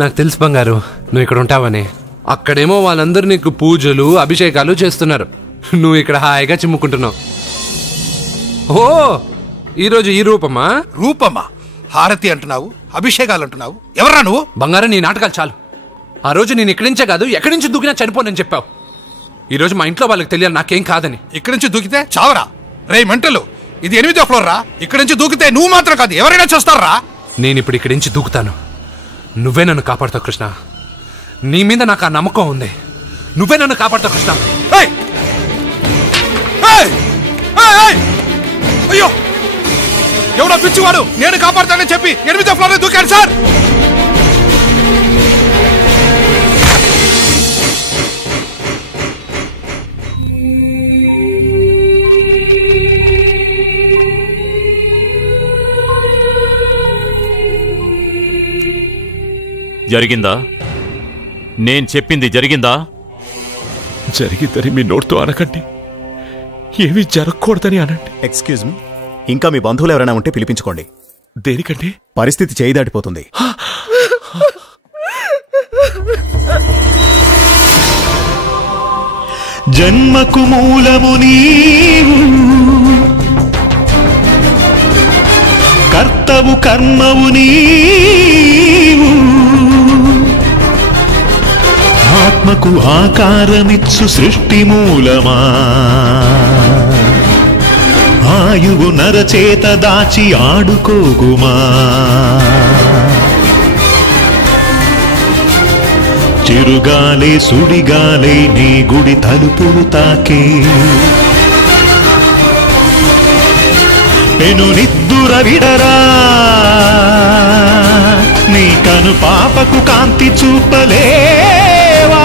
నాకు తెలుసు బంగారు నువ్వు ఇక్కడ ఉంటావని. అక్కడేమో వాళ్ళందరూ నీకు పూజలు అభిషేకాలు చేస్తున్నారు, నువ్వు ఇక్కడ హాయిగా చిమ్ముకుంటున్నావు. ఓ ఈరోజు ఈ రూపమా? రూపమా? హారతి అంటున్నావు, అభిషేకాలు అంటున్నావు. ఎవరా నువ్వు? బంగారం, నీ నాటకాలు చాలు. ఆ రోజు నేను ఇక్కడి నుంచే కాదు ఎక్కడి నుంచి దూకినా చనిపోనని చెప్పావు. ఈరోజు మా ఇంట్లో వాళ్ళకి తెలియాలి నాకేం కాదని. ఇక్కడి నుంచి దూకితే చావరా? రే మెంటలు, ఇది 8వ ఫ్లోర్ రా. ఇక్కడి నుంచి దూకితే నువ్వు మాత్రం కాదు ఎవరైనా చేస్తారా? నేను ఇప్పుడు ఇక్కడి నుంచి దూకుతాను, నువ్వే నన్ను కాపాడుతావు కృష్ణ. నీ మీద నాకు ఆ నమ్మకం ఉంది, నువ్వే నన్ను కాపాడుతావు కృష్ణ. అయ్యో, ఎవడో పిచ్చివాడు నేను కాపాడుతానని చెప్పి 8వ ఫ్లోర్ దూకాడు సార్. జరిగిందా? నేను చెప్పింది జరిగిందా? జరిగిందని మీ నోటితో అనకండి, ఏమీ జరగకూడదని అనండి. ఎక్స్క్యూజ్ మీ, ఇంకా మీ బంధువులు ఎవరైనా ఉంటే పిలిపించుకోండి. దేనికండి? పరిస్థితి చేయి దాటిపోతుంది. జన్మకు మూలము నీవు, కర్తవు కర్మవు నీవు, ఆత్మకు ఆకారమిచ్చు సృష్టి మూలమా, ఆయువు నరచేత దాచి ఆడుకోగుమా, చిరుగాలే సుడిగాలే నీ గుడి తలుపులు తాకే, పెను నిద్దుర విడరా, నీ కను పాపకు కాంతి చూపలేవా.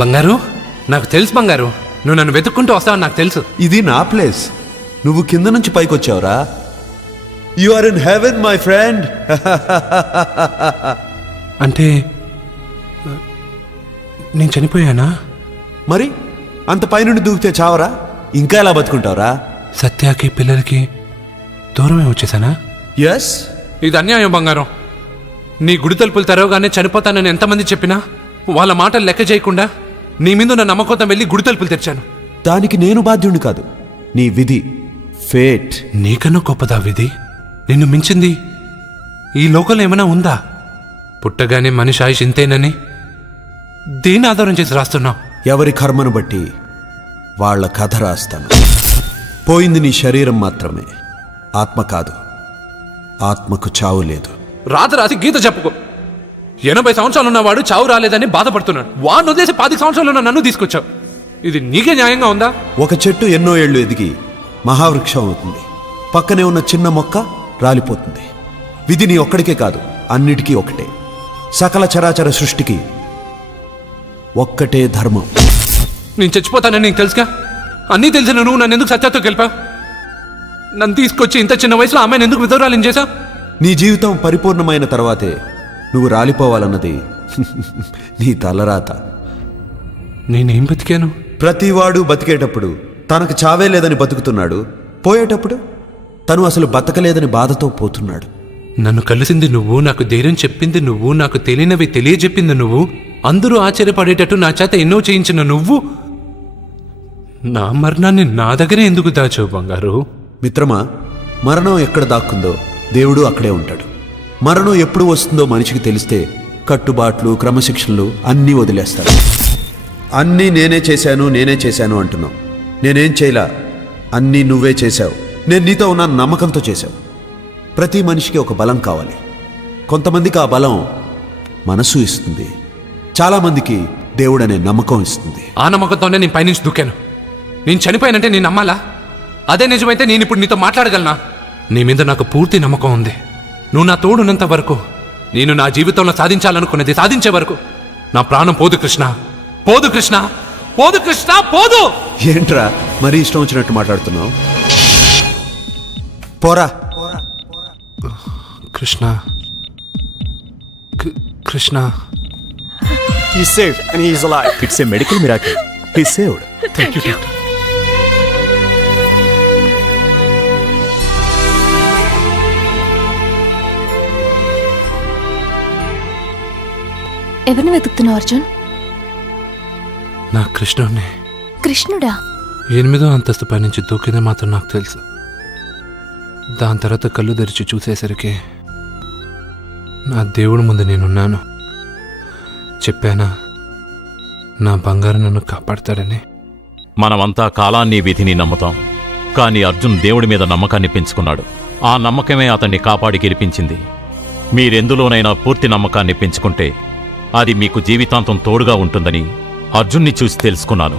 బంగారు, నాకు తెలుసు బంగారు, నువ్వు నన్ను వెతుక్కుంటూ వస్తావని నాకు తెలుసు. ఇది నా ప్లేస్, నువ్వు కింద నుంచి పైకి వచ్చావురా. You are in heaven my friend. అంటే నేను చనిపోయానా? మరి అంత పైనుండి దూకితే చావరా? ఇంకా ఎలా బతుకుంటావురా? సత్యాకి పిల్లలకి దూరమే వచ్చేసానా? ఎస్. ఇది అన్యాయం బంగారం. నీ గుడి తలుపులు తెరవగానే చనిపోతానని ఎంతమంది చెప్పినా వాళ్ళ మాటలు లెక్క చేయకుండా నీ మీద ఉన్న నమ్మకంతో వెళ్ళి గుడి తలుపులు తెరిచాను. దానికి నేను బాధ్యుడిని కాదు, నీ విధి, ఫేట్. నీకన్నా గొప్పదా విధి? నిన్ను మించింది ఈ లోకంలో ఏమైనా ఉందా? పుట్టగానే మనిషి ఆయుష్ ఇంతేనని దేని ఆధారం చేసి రాస్తున్నావు? ఎవరి కర్మను బట్టి వాళ్ళ కథ రాస్తాను. పోయింది నీ శరీరం మాత్రమే, ఆత్మ కాదు. ఆత్మకు చావు లేదు. రాత రాసి గీత చెప్పుకో. 80 సంవత్సరాలు ఉన్నవాడు చావు రాలేదని బాధపడుతున్నాడు. వాడిని వదిలేసి 10 సంవత్సరాలు ఉన్న నన్ను తీసుకొచ్చావు. ఇది నీకే న్యాయంగా ఉందా? ఒక చెట్టు ఎన్నో ఏళ్లు ఎదిగి మహావృక్షం అవుతుంది. పక్కనే ఉన్న చిన్న మొక్క రాలిపోతుంది. విధి నీ ఒక్కడికే కాదు, అన్నిటికీ ఒకటే. సకల చరాచర సృష్టికి ఒక్కటే ధర్మం. నేను చచ్చిపోతానని నీకు తెలుసుగా. అన్నీ తెలిసిన నువ్వు నన్ను ఎందుకు సత్యాతో గెలిపావు? నన్ను తీసుకొచ్చి ఇంత చిన్న వయసులో అమ్మాయిని ఎందుకు విధవరాలిని చేశావు? నీ జీవితం పరిపూర్ణమైన తర్వాతే నువ్వు రాలిపోవాలన్నది నీ తలరాత. నేనేం బతికాను? ప్రతివాడు బతికేటప్పుడు తనకు చావే లేదని బతుకుతున్నాడు, పోయేటప్పుడు తను అసలు బతకలేదని బాధతో పోతున్నాడు. నన్ను కలిసింది నువ్వు, నాకు ధైర్యం చెప్పింది నువ్వు, నాకు తెలియనివి తెలియజెప్పింది నువ్వు, అందరూ ఆశ్చర్యపడేటట్టు నా చేత ఎన్నో చేయించిన నువ్వు, నా మరణాన్ని నా దగ్గరే ఎందుకు దాచావు బంగారు? మిత్రమా, మరణం ఎక్కడ దాక్కుందో దేవుడు అక్కడే ఉంటాడు. మరణం ఎప్పుడు వస్తుందో మనిషికి తెలిస్తే కట్టుబాట్లు, క్రమశిక్షణలు అన్నీ వదిలేస్తాడు. అన్నీ నేనే చేశాను అంటున్నావు. నేనేం చేయలా, అన్నీ నువ్వే చేశావు. నేను నీతో ఉన్న నమ్మకంతో చేశావు. ప్రతి మనిషికి ఒక బలం కావాలి. కొంతమందికి ఆ బలం మనసు ఇస్తుంది, చాలామందికి దేవుడనే నమ్మకం ఇస్తుంది. ఆ నమ్మకంతోనే నేను పైనుంచి దూకాను. నేను చనిపోయానంటే నేను నమ్మాలా? అదే నిజమైతే నేను ఇప్పుడు నీతో మాట్లాడగలనా? నీ మీద నాకు పూర్తి నమ్మకం ఉంది. నువ్వు నా తోడున్నంత వరకు, నేను నా జీవితంలో సాధించాలనుకున్నది సాధించే వరకు నా ప్రాణం పోదు కృష్ణ, పోదు కృష్ణ, పోదు కృష్ణ, పోదు. ఏంట్రా మరీ ఇష్టం వచ్చినట్టు మాట్లాడుతున్నావు? పోరా. Krishna, Krishna. He's saved and he is alive. It's a medical miracle. He's saved. Thank you, doctor. ఎవరిని వెతుకుతున్నావు అర్జున్? నా కృష్ణుడిని. కృష్ణుడా? 8వ అంతస్తు పైనుంచి దూకింది మాత్రం నాకు తెలుసు. దాని తర్వాత కళ్ళు తెరిచి చూసేసరికి నా దేవుడి ముందు నేనున్నాను. చెప్పానా నా బంగారు నన్ను కాపాడతాడని? మనమంతా కాలాన్ని, విధిని నమ్ముతాం. కానీ అర్జున్ దేవుడి మీద నమ్మకాన్ని పెంచుకున్నాడు. ఆ నమ్మకమే అతన్ని కాపాడి గెలిపించింది. మీరెందులోనైనా పూర్తి నమ్మకాన్ని పెంచుకుంటే అది మీకు జీవితాంతం తోడుగా ఉంటుందని అర్జున్ని చూసి తెలుసుకున్నాను.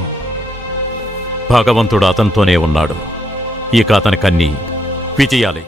భగవంతుడు అతనితోనే ఉన్నాడు. ఇక అతనికన్నీ విజయాలే.